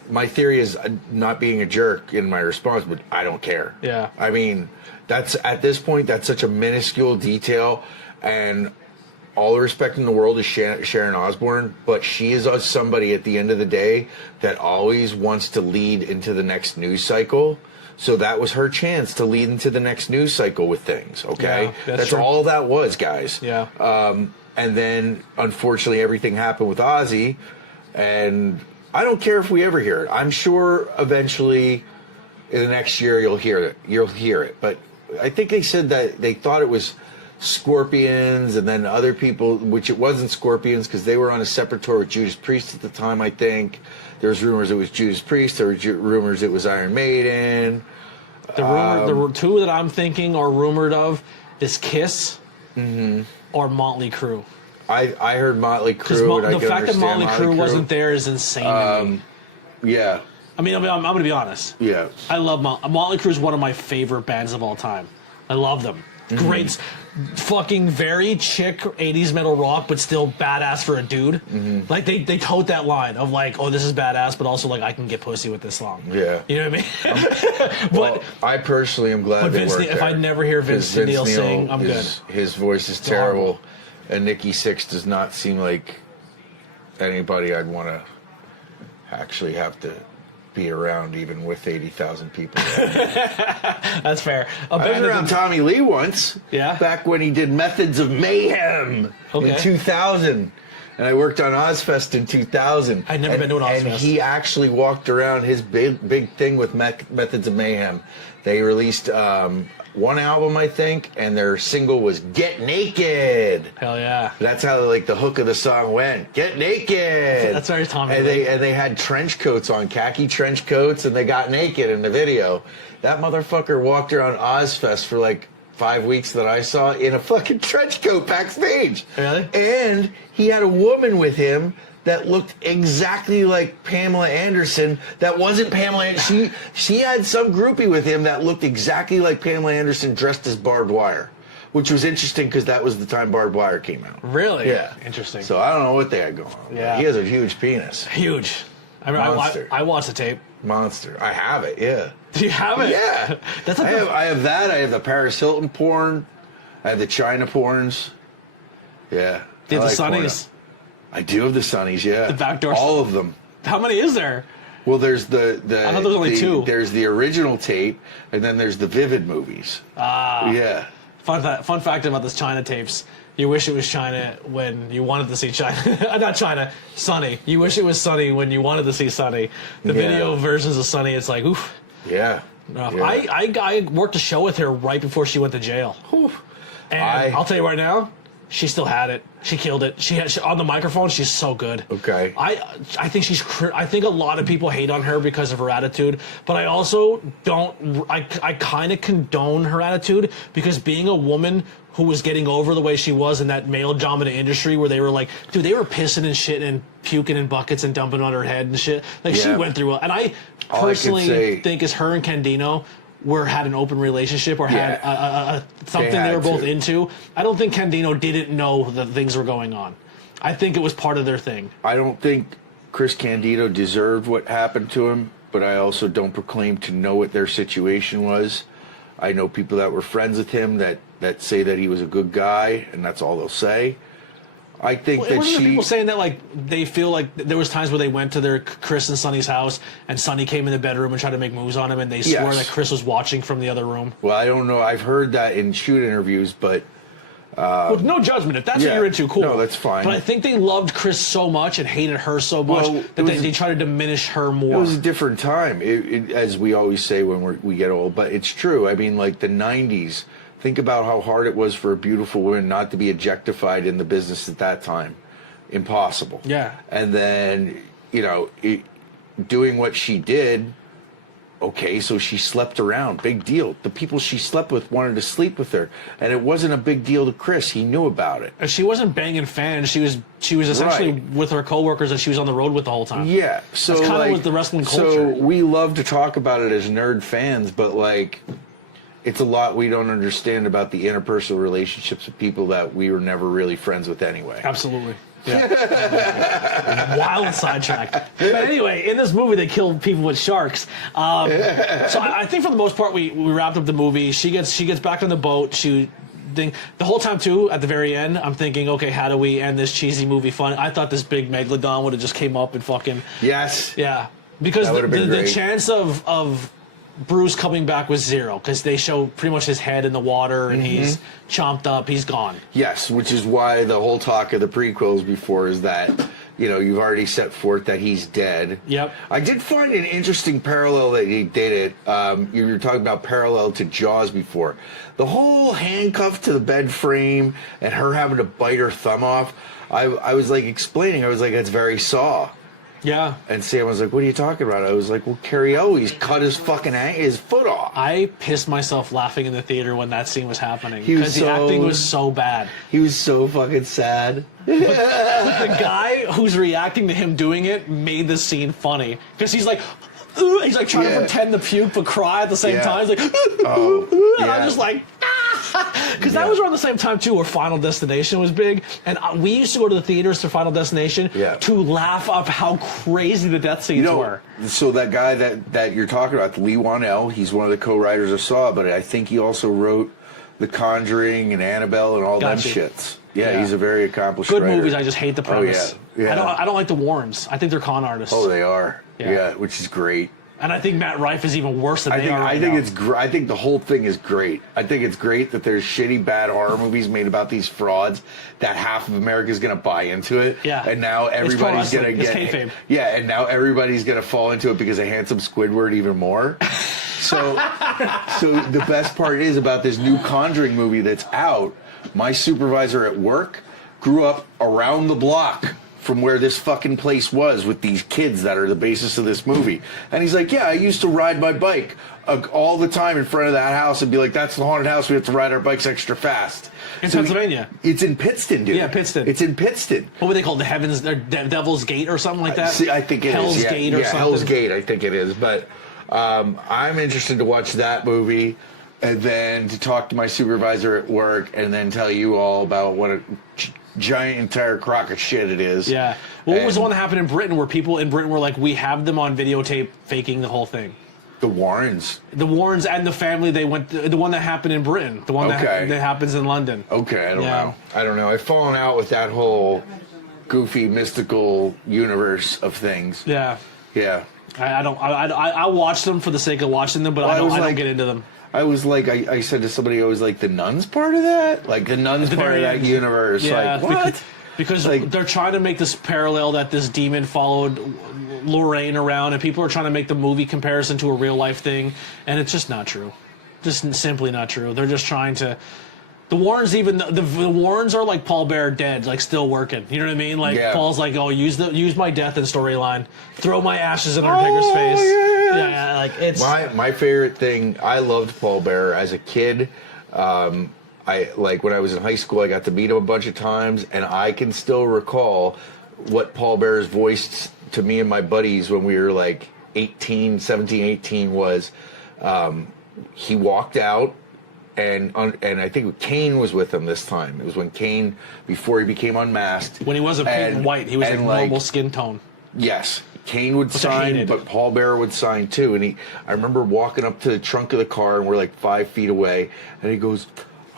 my theory is not being a jerk in my response, but I don't care. Yeah. I mean, that's at this point, that's such a minuscule detail, and all the respect in the world is Sharon Osbourne, but she is somebody at the end of the day that always wants to lead into the next news cycle. So that was her chance to lead into the next news cycle with things, okay? Yeah, that's all that was, guys. Yeah. And then, unfortunately, everything happened with Ozzy, and I don't care if we ever hear it. I'm sure eventually in the next year you'll hear it. You'll hear it. But I think they said that they thought it was Scorpions, and then other people, which it wasn't Scorpions because they were on a separate tour with Judas Priest at the time, I think. There was rumors it was Judas Priest. There were rumors it was Iron Maiden. The 2 that I'm thinking or rumored of is Kiss or Motley Crue. I heard Motley Crue. The fact that Motley Crue wasn't there is insane to me. Yeah. I mean, I'm going to be honest. Yeah. I love Motley Crue is one of my favorite bands of all time. I love them. Great, fucking very chick 80s metal rock, but still badass for a dude. Like they tote that line of like, oh, this is badass, but also like I can get pussy with this song. Yeah, you know what I mean. Well, I personally am glad they worked there. If I never hear Vince Neil sing, I'm good. His voice is terrible, and Nikki Sixx does not seem like anybody I'd want to actually have to be around, even with 80,000 people. That's fair. I've been around Tommy Lee once. Yeah. Back when he did Methods of Mayhem in 2000. And I worked on Ozfest in 2000. I'd never been to an Ozfest. And he actually walked around his big thing with Methods of Mayhem. They released one album, I think, and their single was Get Naked. Hell yeah. That's how like the hook of the song went. Get naked. That's very Tommy Lee. And they had trench coats on, khaki trench coats, and they got naked in the video. That motherfucker walked around Ozfest for like 5 weeks that I saw in a fucking trench coat backstage. Really? And he had a woman with him that looked exactly like Pamela Anderson. That wasn't Pamela Anderson. She had some groupie with him that looked exactly like Pamela Anderson dressed as Barbed Wire, which was interesting because that was the time Barbed Wire came out. Really? Yeah. Interesting. So I don't know what they had going on. Yeah. He has a huge penis. Huge. I mean, I watched the tape. Monster. I have it, yeah. Do you have it? Yeah. I have that. I have the Paris Hilton porn. I have the China porns. Yeah. Do you have the Sunnies? I do have the Sunnies, yeah. The backdoor. All of them. How many is there? Well, there's the I thought there was only 2. There's the original tape, and then there's the Vivid movies. Yeah. Fun fact about this China tapes. You wish it was China when you wanted to see China. Not China, Sunny. You wish it was Sunny when you wanted to see Sunny. The video versions of Sunny, it's like, oof. Yeah. I worked a show with her right before she went to jail. And I'll tell you right now, she still had it. She killed it. She on the microphone. She's so good. Okay. I think I think a lot of people hate on her because of her attitude, but I also don't. I kind of condone her attitude because being a woman who was getting over the way she was in that male-dominant industry where they were like, dude, they were pissing and shitting and puking in buckets and dumping on her head and shit. Like she went through it, and I personally think as her and Candino had an open relationship or had something they were both into. I don't think Candino didn't know that things were going on. I think it was part of their thing. I don't think Chris Candido deserved what happened to him, but I also don't proclaim to know what their situation was. I know people that were friends with him that say that he was a good guy, and that's all they'll say. I think that wasn't there people saying that like they feel like there was times where they went to their Chris and Sonny's house and Sonny came in the bedroom and tried to make moves on him and they swore that Chris was watching from the other room. Well, I don't know. I've heard that in shoot interviews, but with no judgment. If that's what you're into, cool. No, that's fine. But I think they loved Chris so much and hated her so much that they try to diminish her more. It was a different time, as we always say when we get old. But it's true. I mean, like the 90s. Think about how hard it was for a beautiful woman not to be objectified in the business at that time. Impossible. Yeah. And then, doing what she did, Okay, so she slept around. Big deal. The people she slept with wanted to sleep with her, and it wasn't a big deal to Chris. He knew about it. And she wasn't banging fans. She was essentially with her coworkers that she was on the road with the whole time. Yeah, so that's kind of what the wrestling culture. So we love to talk about it as nerd fans, but like, it's a lot we don't understand about the interpersonal relationships of people that we were never really friends with anyway. Absolutely. Yeah. Wild sidetrack. But anyway, in this movie, they kill people with sharks. So I think for the most part, we wrapped up the movie. She gets back on the boat. The whole time too, at the very end, I'm thinking, okay, how do we end this cheesy movie fun? I thought this big megalodon would have just came up and fucking because the chance of Bruce coming back was zero, because they show pretty much his head in the water and he's chomped up, he's gone. Yes, which is why the whole talk of the prequels before is that, you've already set forth that he's dead. Yep. I did find an interesting parallel that he did it. You were talking about parallel to Jaws before. The whole handcuff to the bed frame and her having to bite her thumb off, I was like explaining, I was like, that's very Saw. Yeah. And Sam was like, what are you talking about? I was like, well, Cary Elwes cut his foot off. I pissed myself laughing in the theater when that scene was happening, because the acting was so bad. He was so fucking sad. But the guy who's reacting to him doing it made the scene funny, because he's like trying to pretend to puke but cry at the same time. He's like, and I'm just like, because that was around the same time too where Final Destination was big, and we used to go to the theaters to Final Destination to laugh up how crazy the death scenes were. So that guy that you're talking about, Lee Wanell, he's one of the co-writers of Saw, but I think he also wrote The Conjuring and Annabelle and all them shits. Yeah, he's a very accomplished writer. Movies. I just hate the premise. Oh, yeah. I don't like the Warrens. I think they're con artists. Oh, they are. Yeah, which is great. And I think Matt Rife is even worse than they are right now. I think the whole thing is great. I think it's great that there's shitty, bad horror movies made about these frauds that half of America is going to buy into it. Yeah. And now everybody's going to get... kayfabe. Yeah, and now everybody's going to fall into it because of Handsome Squidward even more. So the best part is about this new Conjuring movie that's out, my supervisor at work grew up around the block from where this fucking place was with these kids that are the basis of this movie. And he's like, yeah, I used to ride my bike all the time in front of that house and be like, that's the haunted house, we have to ride our bikes extra fast. In Pennsylvania. It's in Pittston, dude. Yeah, Pittston. It's in Pittston. What would they call it? Devil's Gate or something like that? I think it Hell's is. Gate or something? Hell's Gate, I think it is. But I'm interested to watch that movie and then to talk to my supervisor at work and then tell you all about what a giant entire crock of shit it is. Yeah. Well, what was the one that happened in Britain where people in Britain were like, we have them on videotape faking the whole thing? The Warrens. The Warrens and the family, the one that happened in Britain. The one that happens in London. Okay, I don't know. I've fallen out with that whole goofy, mystical universe of things. Yeah. Yeah. I watch them for the sake of watching them, but I don't get into them. I was like, I said to somebody, I was like, the Nuns part of that? Like, the Nuns part of that universe. Yeah, like, what? Because they're trying to make this parallel that this demon followed Lorraine around, and people are trying to make the movie comparison to a real life thing, and it's just not true. Just simply not true. They're just trying to... The Warrens the Warrens are like Paul Bear dead, like still working. You know what I mean? Like Paul's like, oh, use my death in storyline. Throw my ashes in Undertaker's face. Yeah, like it's my favorite thing. I loved Paul Bear as a kid. I like when I was in high school, I got to meet him a bunch of times, and I can still recall what Paul Bear's voiced to me and my buddies when we were like 17, 18 was. He walked out. And I think Kane was with him this time. It was when Kane, before he became unmasked. When he wasn't pink and white, he was like normal skin tone. Yes, Kane would sign, but Paul Bearer would sign too. And I remember walking up to the trunk of the car, and we're like 5 feet away, and he goes,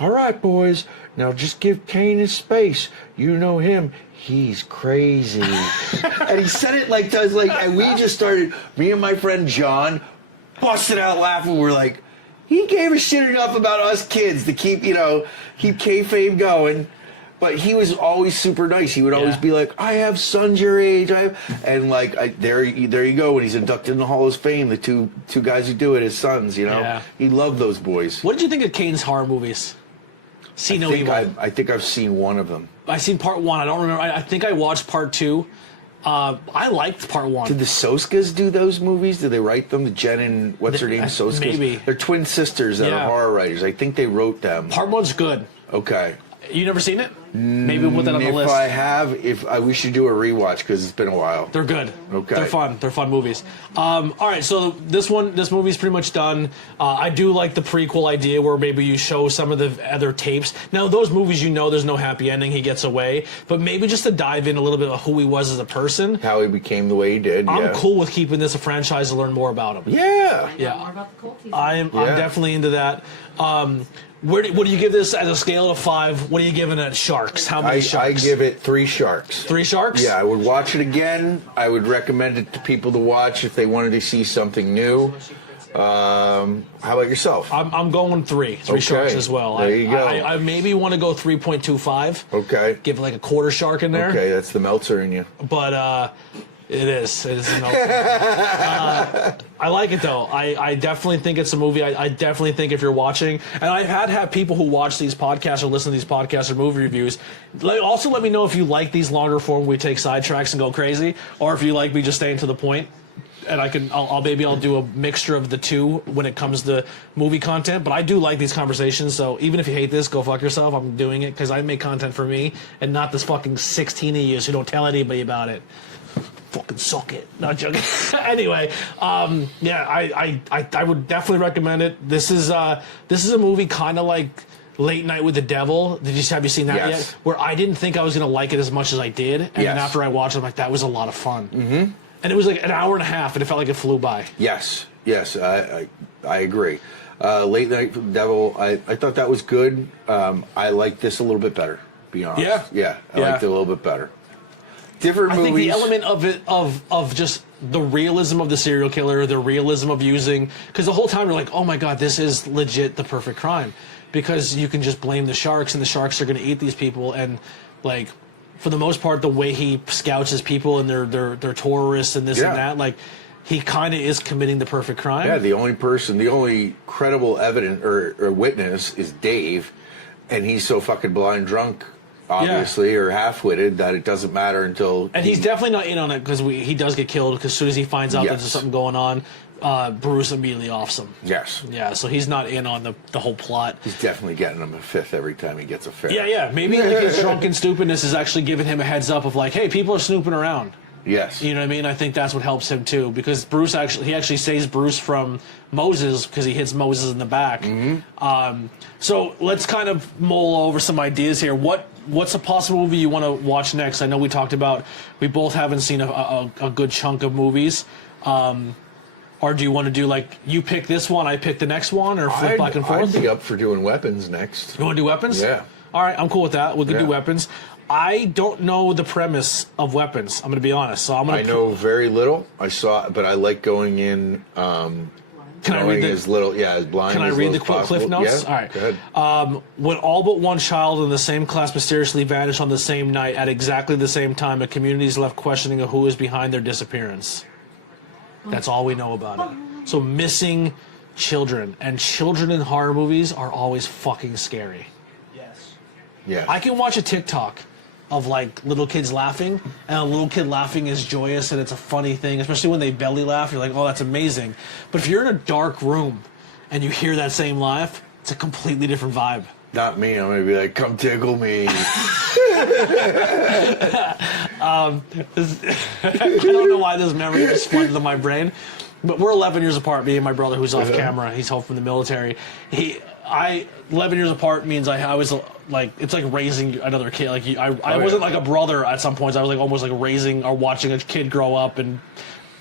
"All right, boys, now just give Kane his space. You know him. He's crazy." And he said it like, and we just started, me and my friend John, busted out laughing. We're like, he gave a shit enough about us kids to keep kayfabe going, but he was always super nice. He would always be like, "I have sons your age," there you go. When he's inducted in the Hall of Fame, the two guys who do it, his sons, he loved those boys. What did you think of Kane's horror movies? See No Evil. I think I've seen one of them. I've seen part 1. I don't remember. I think I watched part 2. I liked part 1. Did the Soskas do those movies? Did they write them? Jen and what's her name? Soskas? Maybe. They're twin sisters that are horror writers. I think they wrote them. Part 1's good. Okay. You never seen it? Maybe we'll put that on the If list. I have, we should do a rewatch because it's been a while. They're good. Okay. They're fun. They're fun movies. All right, so this movie's pretty much done. I do like the prequel idea where maybe you show some of the other tapes. Now, those movies, there's no happy ending. He gets away. But maybe just to dive in a little bit of who he was as a person. How he became the way he did. I'm cool with keeping this a franchise to learn more about him. Yeah. Find out more about the culties. I'm definitely into that. What do you give this as a scale of 5? What are you giving it? Sharks? How many sharks? I give it 3 sharks. 3 sharks? Yeah, I would watch it again. I would recommend it to people to watch if they wanted to see something new. How about yourself? I'm going 3 sharks as well. There you go. I maybe want to go 3.25. Okay. Give like a quarter shark in there. Okay, that's the Meltzer in you. But it is a Meltzer. I like it though. I definitely think it's a movie. I definitely think if you're watching, and I've had people who watch these podcasts or listen to these podcasts or movie reviews, also let me know if you like these longer form we take sidetracks and go crazy, or if you like me just staying to the point. And I'll do a mixture of the two when it comes to movie content. But I do like these conversations. So even if you hate this, go fuck yourself. I'm doing it because I make content for me and not this fucking 16 of you who don't tell anybody about it. Fucking suck it. Not joking. Anyway, I would definitely recommend it. This is a movie kind of like Late Night with the Devil. Have you seen that yet? Where I didn't think I was gonna like it as much as I did, and then after I watched it, I'm like, that was a lot of fun. Mm-hmm. And it was like an hour and a half, and it felt like it flew by. Yes, I agree. Late Night with the Devil. I thought that was good. I like this a little bit better. To be honest. Yeah. I liked it a little bit better. Different movies. I think the element of it, of just the realism of the serial killer, the realism of using, because the whole time you're like, oh my god, this is legit the perfect crime, because you can just blame the sharks, and the sharks are going to eat these people, and like, for the most part, the way he scouts his people and they're tourists and this and that, like, he kind of is committing the perfect crime. Yeah, the only credible evidence or witness is Dave, and he's so fucking blind drunk. Obviously, or half-witted, that it doesn't matter until... And he's definitely not in on it, because he does get killed, because as soon as he finds out that there's something going on, Bruce immediately offs him. Yes. Yeah, so he's not in on the whole plot. He's definitely getting him a 5th every time he gets a 5th. Yeah. Maybe like his drunken stupidness is actually giving him a heads up of like, hey, people are snooping around. Yes. You know what I mean? I think that's what helps him too, because Bruce actually saves Bruce from Moses because he hits Moses in the back. Mm-hmm. So let's kind of mull over some ideas here. What's a possible movie you want to watch next? I know we talked about we both haven't seen a good chunk of movies. Or do you want to do like you pick this one, I pick the next one, or flip back and forth? I'd be up for doing Weapons next. You want to do Weapons? Yeah. All right, I'm cool with that. We can do Weapons. I don't know the premise of Weapons. I'm going to be honest. So I know very little. I saw it, but I like going in. Can I read as little? Yeah, as blind. Can I read the cliff notes? Yeah, all right. Go ahead. When all but one child in the same class mysteriously vanished on the same night at exactly the same time, a community is left questioning who is behind their disappearance. That's all we know about it. So missing children, and children in horror movies are always fucking scary. Yes. Yeah. I can watch a TikTok of like little kids laughing, and a little kid laughing is joyous and it's a funny thing, especially when they belly laugh. You're like, oh, that's amazing. But if you're in a dark room and you hear that same laugh, it's a completely different vibe. Not me. I'm gonna be like, come tickle me. I don't know why this memory just flooded into my brain, but we're 11 years apart. Me and my brother, who's off camera, he's home from the military. 11 years apart means I was like, it's like raising another kid. Like I wasn't like a brother at some points. I was like almost like raising or watching a kid grow up and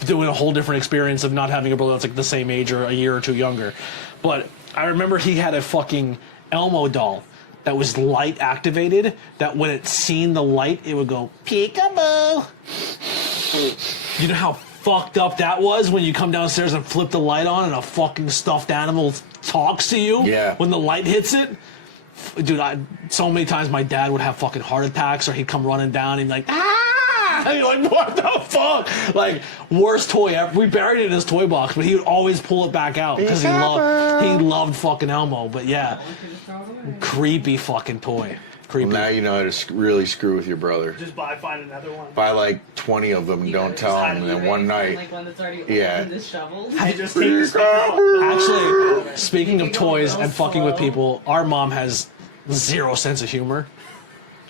doing a whole different experience of not having a brother that's like the same age or a year or two younger. But I remember he had a fucking Elmo doll that was light activated, that when it seen the light, it would go, peekaboo. You know how fucked up that was when you come downstairs and flip the light on and a fucking stuffed animal talks to you when the light hits it? Dude, so many times my dad would have fucking heart attacks, or he'd come running down and be like, ah! And you're like, what the fuck? Like, worst toy ever. We buried it in his toy box, but he would always pull it back out because he loved fucking Elmo. But yeah, creepy fucking toy. creepy. Well, now you know how to really screw with your brother. Just find another one. Buy like 20 of them and don't tell him, and then one night. Like one that's already Yeah. opened, disheveled. You just take the sticker. Actually, speaking of You can go toys real and fucking with slow. people, our mom has zero sense of humor.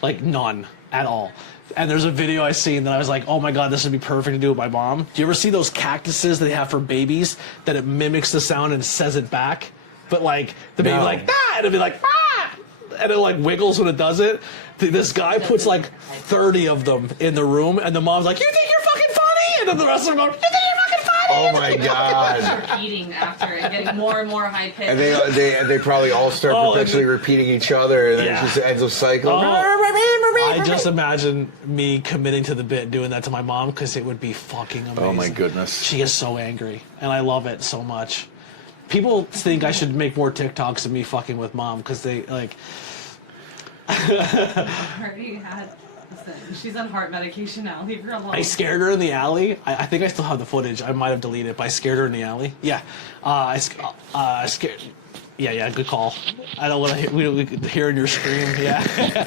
Like, none at all. And there's a video I seen that I was like, oh my god, this would be perfect to do with my mom. Do you ever see those cactuses that they have for babies that it mimics the sound and says it back? But like, the baby No. like, ah, and it'll be like, ah! And it like wiggles when it does it. This guy puts like 30 of them in the room, and the mom's like, you think you're fucking funny? And then the rest of them go, you think you're fucking funny? Oh my god! Repeating after and getting more and more high pitched. And they probably all start Oh, perpetually repeating each other, and then Yeah. it just ends up cycling. I just imagine me committing to the bit doing that to my mom because it would be fucking amazing. Oh my goodness. She is so angry, and I love it so much. People think I should make more TikToks of me fucking with mom because they like. already had. Listen, she's on heart medication now. Leave her alone. I scared her in the alley. I think I still have the footage. I might have deleted it, but I scared her in the alley. Yeah, I scared. Yeah, good call. I don't want to we could hear in your scream. Yeah,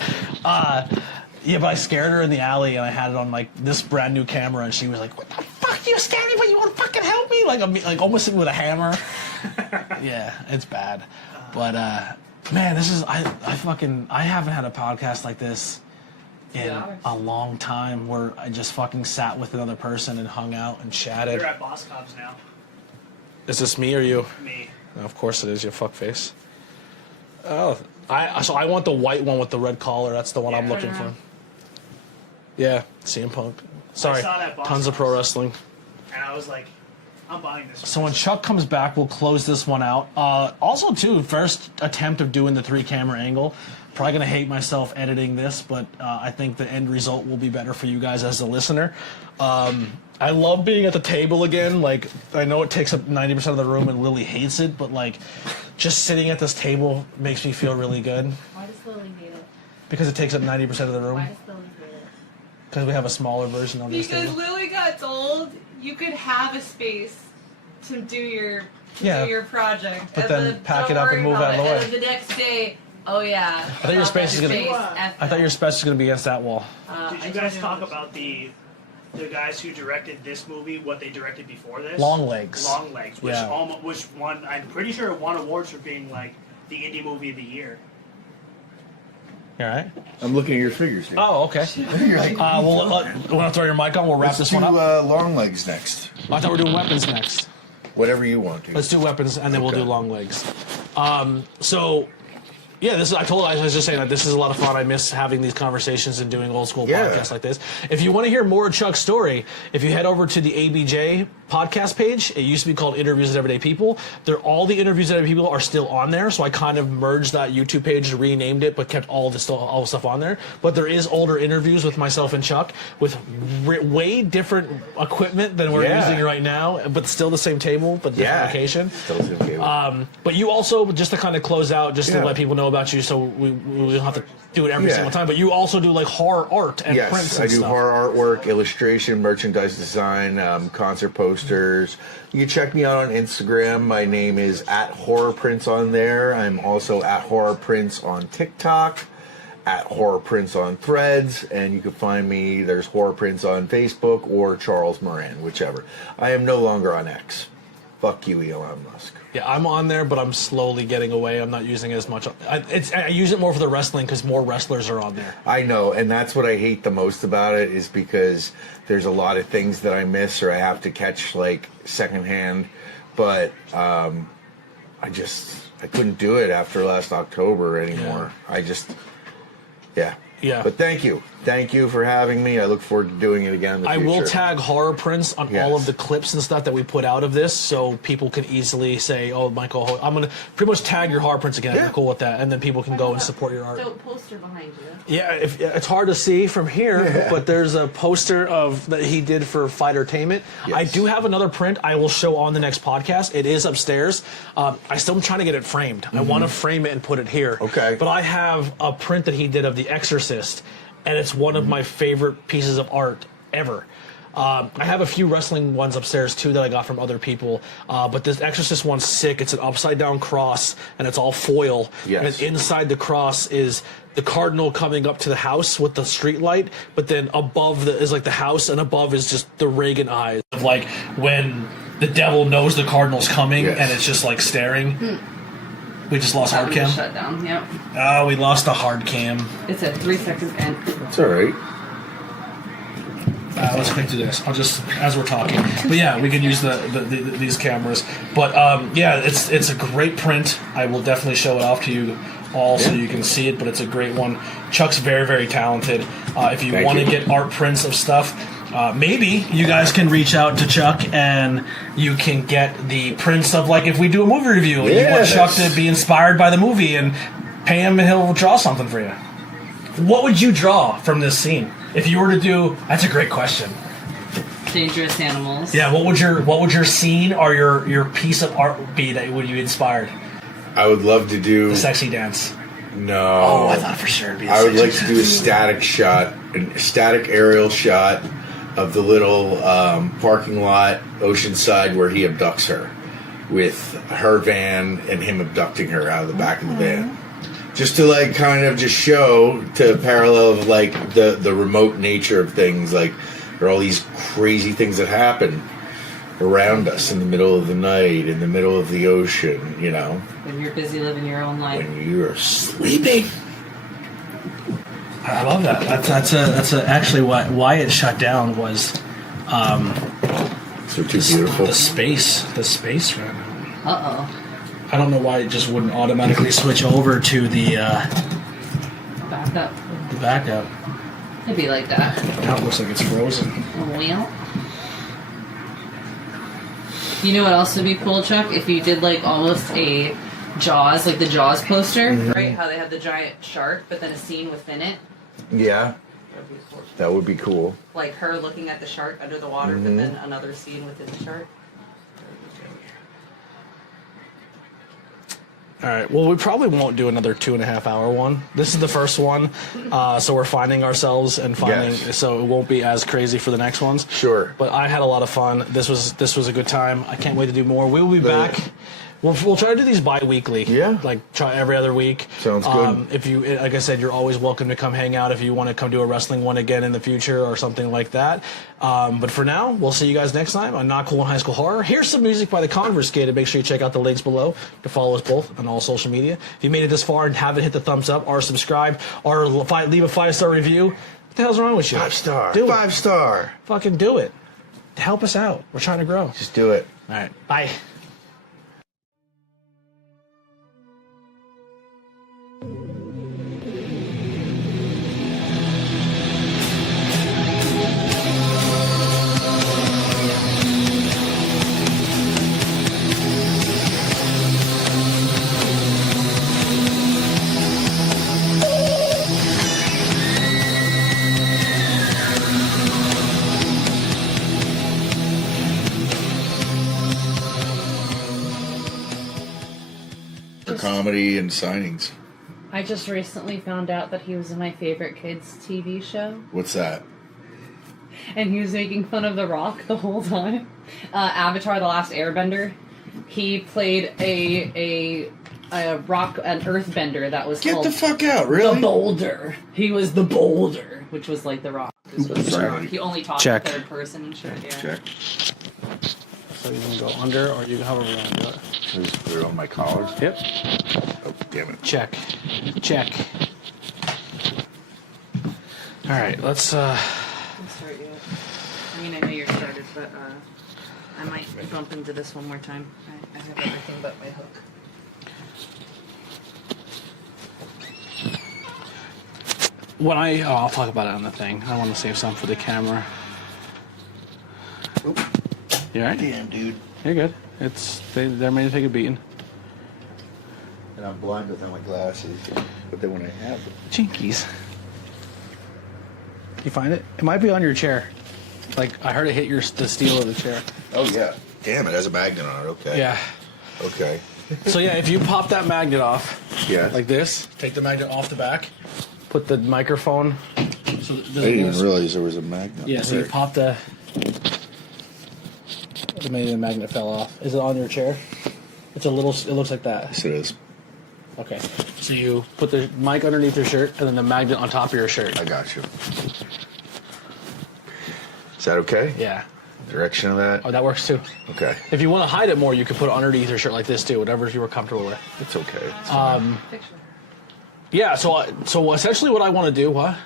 yeah, but I scared her in the alley, and I had it on like this brand new camera, and she was like, "What the fuck? You scared me, but you want to fucking help me?" Like almost with a hammer. Yeah, it's bad, but man, this is I haven't had a podcast like this in a long time where I just fucking sat with another person and hung out and chatted. They're at Boss Cobbs now. Is this me or you? Me. Of course it is, you fuckface. Oh, so I want the white one with the red collar. That's the one I'm Yeah. looking for. Yeah, CM Punk. Sorry, saw that box tons of pro wrestling. And I was like, I'm buying this. So when Chuck comes back, we'll close this one out. Also, too, first attempt of doing the 3-camera angle. Probably gonna hate myself editing this, but I think the end result will be better for you guys as a listener. I love being at the table again. Like, I know it takes up 90% of the room, and Lily hates it, but like, just sitting at this table makes me feel really good Why does Lily hate it? because it takes up 90% of the room. Why does Lily hate it? Because we have a smaller version on this Because table. Lily got told you could have a space to do your Yeah. do your project, But and then pack don't it up and worry move about out of the it. way. And then the next day, oh yeah. I thought your space is gonna- I thought your space was gonna be against that wall. Did you guys talk about the guys who directed this movie, what they directed before this? Long Legs. Long Legs, which Yeah. which won, I'm pretty sure it won awards for being like the indie movie of the year. You all right? I'm looking at your figures here. Oh, okay. You're like, We'll want to throw your mic on. We'll wrap let's this do one up. long legs next. I thought we were doing weapons next. Whatever you want to. Let's do weapons, and then we'll Okay. do long legs. So, yeah, this is. I was just saying that this is a lot of fun. I miss having these conversations and doing old school Yeah. podcasts like this. If you want to hear more of Chuck's story, if you head over to the ABJ podcast page, it used to be called Interviews with Everyday People. All the interviews with Everyday People are still on there. So I kind of merged that YouTube page, renamed it, but kept all the stuff on there. But there is older interviews with myself and Chuck with way different equipment than we're Yeah. using right now, but still the same table, but different Yeah. location. Still the same cable. But you also, just to kind of close out, just to Yeah. let people know about you, so we don't have to do it every Yeah. single time. But you also do like horror art and prints Yes, and I do stuff. horror artwork, illustration, merchandise design, concert posters. You can check me out on Instagram. My name is @Horrorprints on there. I'm also @Horrorprints on TikTok, @Horrorprints on Threads, and you can find me. There's Horrorprints on Facebook or Charles Moran, whichever. I am no longer on X. Fuck you, Elon Musk. Yeah, I'm on there, but I'm slowly getting away. I'm not using it as much. I use it more for the wrestling because more wrestlers are on there. I know, and that's what I hate the most about it is because there's a lot of things that I miss or I have to catch like secondhand, but I couldn't do it after last October anymore. Yeah. But thank you for having me. I look forward to doing it again in the I future. will tag horror prints on Yes. all of the clips and stuff that we put out of this, so people can easily say, "Oh, Michael, I'm gonna pretty much tag your horror prints again." Yeah. I'm cool with that, and then people can go and support your art. Dope poster behind you. Yeah, it's hard to see from here, but there's a poster that he did for Fightertainment. Yes. I do have another print I will show on the next podcast. It is upstairs. I still am trying to get it framed. I want to frame it and put it here. Okay. But I have a print that he did of The Exorcist, and it's one of my favorite pieces of art ever. I have a few wrestling ones upstairs too that I got from other people. But this Exorcist one's sick. It's an upside down cross and it's all foil. Yes. And inside the cross is the cardinal coming up to the house with the street light, but then above is like the house, and above is just the Reagan eyes. Like when the devil knows the cardinal's coming, and it's just like staring. We just lost hard cam. Shut down. Yep. Oh, we lost the hard cam. It's a 3-second end. That's all right. Let's connect to this. I'll just as we're talking. But yeah, we can use these cameras. But yeah, it's a great print. I will definitely show it off to you all so you can see it. But it's a great one. Chuck's very, very talented. If you want to get art prints of stuff, maybe you guys can reach out to Chuck and you can get the prints of, like, if we do a movie review and you want Chuck to be inspired by the movie, and pay him and he'll draw something for you. What would you draw from this scene? If you were to do, that's a great question. Dangerous animals. Yeah, what would your scene or your piece of art be that would you inspired? I would love to do The sexy dance. No. Oh, I thought for sure it'd be. I would like to do a static aerial shot of the little parking lot, Oceanside, where he abducts her, with her van and him abducting her out of the back of the van. Just to, like, kind of just show to parallel of, like, the remote nature of things. Like, there are all these crazy things that happen around us in the middle of the night, in the middle of the ocean, you know. When you're busy living your own life. When you're sleeping. I love that. That's actually why it shut down was So too beautiful. the space right now. Uh-oh. I don't know why it just wouldn't automatically switch over to the Backup. backup. It'd be like that. Now it looks like it's frozen. Well. You know what else would be cool, Chuck? If you did, like, almost a Jaws, like the Jaws poster, right? How they have the giant shark, but then a scene within it. Yeah, That'd be cool. that would be cool. Like her looking at the shark under the water, but then another scene within the shark. All right. Well, we probably won't do another 2.5 hour one. This is the first one, so we're finding ourselves and finding. Yes. So it won't be as crazy for the next ones. Sure. But I had a lot of fun. This was a good time. I can't wait to do more. We will be back. We'll try to do these bi-weekly. Yeah. Like try every other week. Sounds good. If you, like I said, you're always welcome to come hang out if you want to come do a wrestling one again in the future or something like that. But for now, we'll see you guys next time on Not Cool in High School Horror. Here's some music by the Conversated. Make sure you check out the links below to follow us both on all social media. If you made it this far and haven't hit the thumbs up or subscribe or leave a 5-star review, what the hell's wrong with you? 5-star. Do it. 5-star. Fucking do it. Help us out. We're trying to grow. Just do it. All right. Bye. For comedy and signings. I just recently found out that he was in my favorite kids TV show, What's that? and he was making fun of The Rock the whole time. Avatar: The Last Airbender. He played an earthbender that was Get called the fuck out, the really? Boulder. He was the Boulder, which was like The Rock. This was The Rock. He only talked Check. in third person and shit. Yeah. Check. So you can go under or you however you want to do it. Just put it on my collar. Yep. Oh, damn it. Check. Check. All right, let's I'll start you. I mean, I know you're started, but I might bump into this one more time. I have everything but my hook. when I'll talk about it on the thing. I want to save some for the camera. Oop. You all right? Damn, dude. You're good. They're made to take a beating. And I'm blind without my glasses. But then when I have them. Jinkies. You find it? It might be on your chair. Like I heard it hit the steel of the chair. Oh, yeah. Damn, it has a magnet on it. Okay. Yeah. Okay. So yeah, if you pop that magnet off, Yeah. like this, take the magnet off the back, put the microphone So I didn't even realize there was a magnet. Yeah, so you pop the. Maybe the magnet fell off. Is it on your chair? It's a little. It looks like that. Yes, it is. Okay. So you put the mic underneath your shirt, and then the magnet on top of your shirt. I got you. Is that okay? Yeah. Direction of that? Oh, that works too. Okay. If you want to hide it more, you can put it underneath your shirt like this too. Whatever you were comfortable with. It's okay. Picture. Yeah. So essentially, what I want to do. What?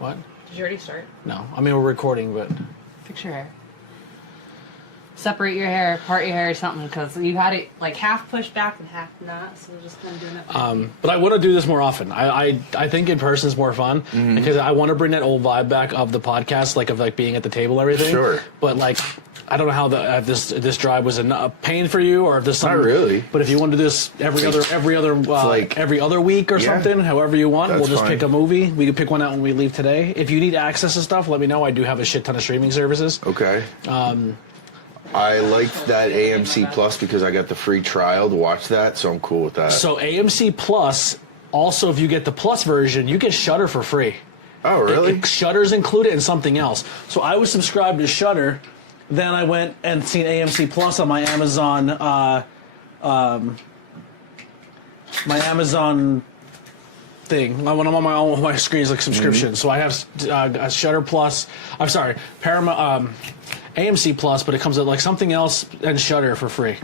Did you already start? No. I mean, we're recording, but. Fix your hair. Separate your hair, part your hair or something, because you had it like half pushed back and half not, so we're just kind of doing it. But I want to do this more often. I think in person is more fun because I want to bring that old vibe back of the podcast, like of like being at the table and everything. Sure. But like, I don't know how if this drive was a pain for you or if this Not really. But if you want to do this every other week or something, however you want, we'll just pick a movie. We can pick one out when we leave today. If you need access to stuff, let me know. I do have a shit ton of streaming services. Okay. I liked that AMC Plus because I got the free trial to watch that, so I'm cool with that. So AMC Plus, also if you get the Plus version, you get Shudder for free. Oh, really? Shudder's included in something else. So I was subscribed to Shudder, then I went and seen AMC Plus on my Amazon, thing. When I'm on my screen is like subscription. So I have a Shudder Plus. I'm sorry, Paramount. AMC Plus, but it comes with like something else and Shudder for free.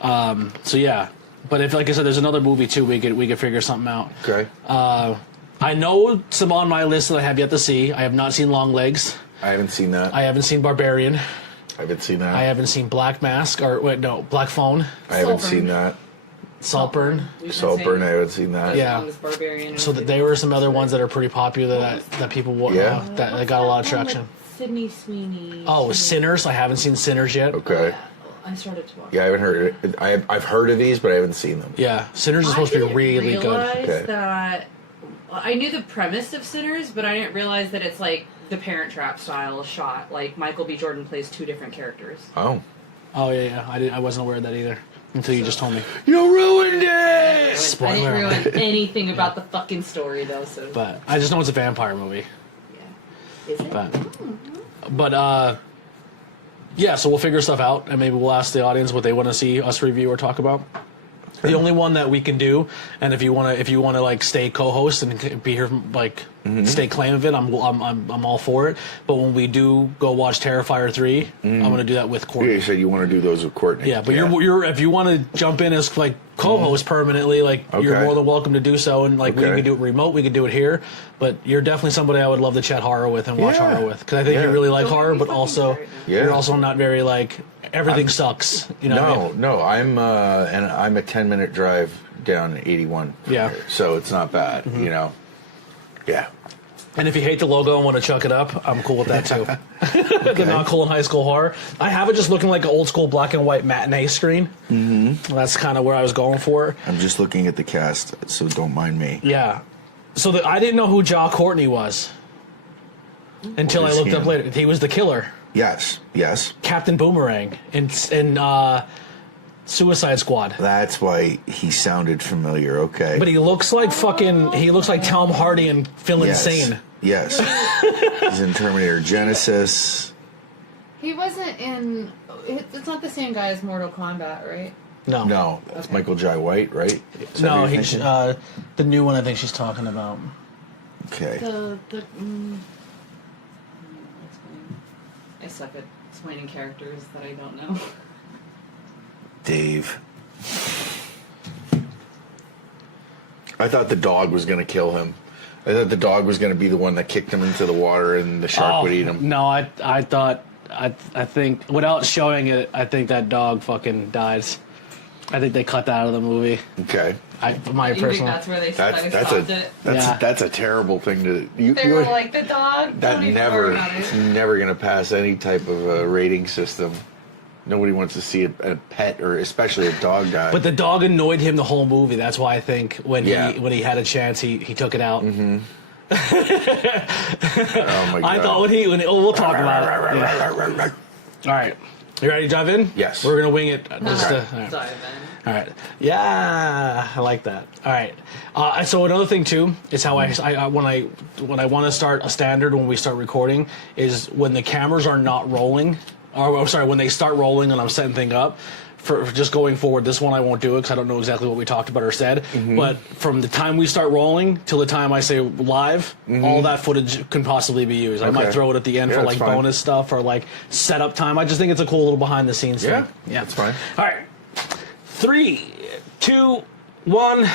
So yeah, but if like I said, there's another movie too, we could figure something out. Okay. I know some on my list that I have yet to see. I have not seen Longlegs. I haven't seen that. I haven't seen Barbarian. I haven't seen that. I haven't seen Black Mask Black Phone. I haven't seen that. Saltburn. Saltburn, I haven't seen that. Yeah. So that there were some other ones that are pretty popular that people that got a lot of traction. Sydney Sweeney. Oh, Sinners. I haven't seen Sinners yet. Okay. I started to watch. Yeah, I haven't heard it. I've heard of these, but I haven't seen them. Yeah, Sinners is supposed to be really good. I didn't Okay. realize that. I knew the premise of Sinners, but I didn't realize that it's like the Parent Trap style shot. Like Michael B. Jordan plays two different characters. Oh. Oh yeah. I wasn't aware of that either until you just told me. You ruined it! I Spoiler. didn't ruin anything about the fucking story though. So. But I just know it's a vampire movie. Yeah. Is it? But yeah, so we'll figure stuff out, and maybe we'll ask the audience what they want to see us review or talk about. The only one that we can do, and if you want to like stay co-host and be here, like stay claim of it, I'm all for it. But when we do go watch Terrifier 3, I'm going to do that with Courtney. Yeah, you said you want to do those with Courtney. Yeah, but you're if you want to jump in as like co-host permanently, like you're more than welcome to do so, and like we can do it remote, we can do it here. But you're definitely somebody I would love to chat horror with and watch horror with, because I think you really like horror, but also you're also not very like everything sucks. You know? No, what I mean? no, I'm a 10-minute drive down 81. Yeah. Here, so it's not bad. You know. Yeah. And if you hate the logo and want to chuck it up, I'm cool with that too. The Not Cool in High School Horror. I have it just looking like an old school black and white matinee screen. Mm-hmm. That's kind of where I was going for. I'm just looking at the cast, so don't mind me. Yeah. So I didn't know who Ja Courtney was until I looked up later. He was the killer. Yes. Captain Boomerang in Suicide Squad. That's why he sounded familiar. Okay. But he looks like Tom Hardy and Phil Insane. Yes. He's in Terminator Genesis. He wasn't in. It's not the same guy as Mortal Kombat, right? No, that's Michael Jai White, right? No, he's the new one. I think she's talking about. Okay. I suck at explaining characters that I don't know. Dave. I thought the dog was going to kill him. I thought the dog was going to be the one that kicked him into the water and the shark would eat him. No, I think without showing it, I think that dog fucking dies. I think they cut that out of the movie. Okay. You think that's where they stopped it? That's a terrible thing to. They were like the dog. That never going to pass any type of a rating system. Nobody wants to see a pet or especially a dog die. But the dog annoyed him the whole movie. That's why I think when he had a chance, he took it out. Mm-hmm. Oh my God. I thought we'll talk about it. Yeah. All right. You ready to dive in? Yes. We're gonna wing it. Just, Okay. all right. Dive in. All right. Yeah, I like that. All right. So another thing too is how I when I want to start a standard when we start recording is when the cameras are not rolling, or I'm sorry, when they start rolling and I'm setting thing up. For just going forward, this one I won't do it because I don't know exactly what we talked about or said. But from the time we start rolling till the time I say live, all that footage can possibly be used. I might throw it at the end for like bonus stuff or like setup time. I just think it's a cool little behind the scenes thing. Yeah, that's fine. All right. 3, 2, 1.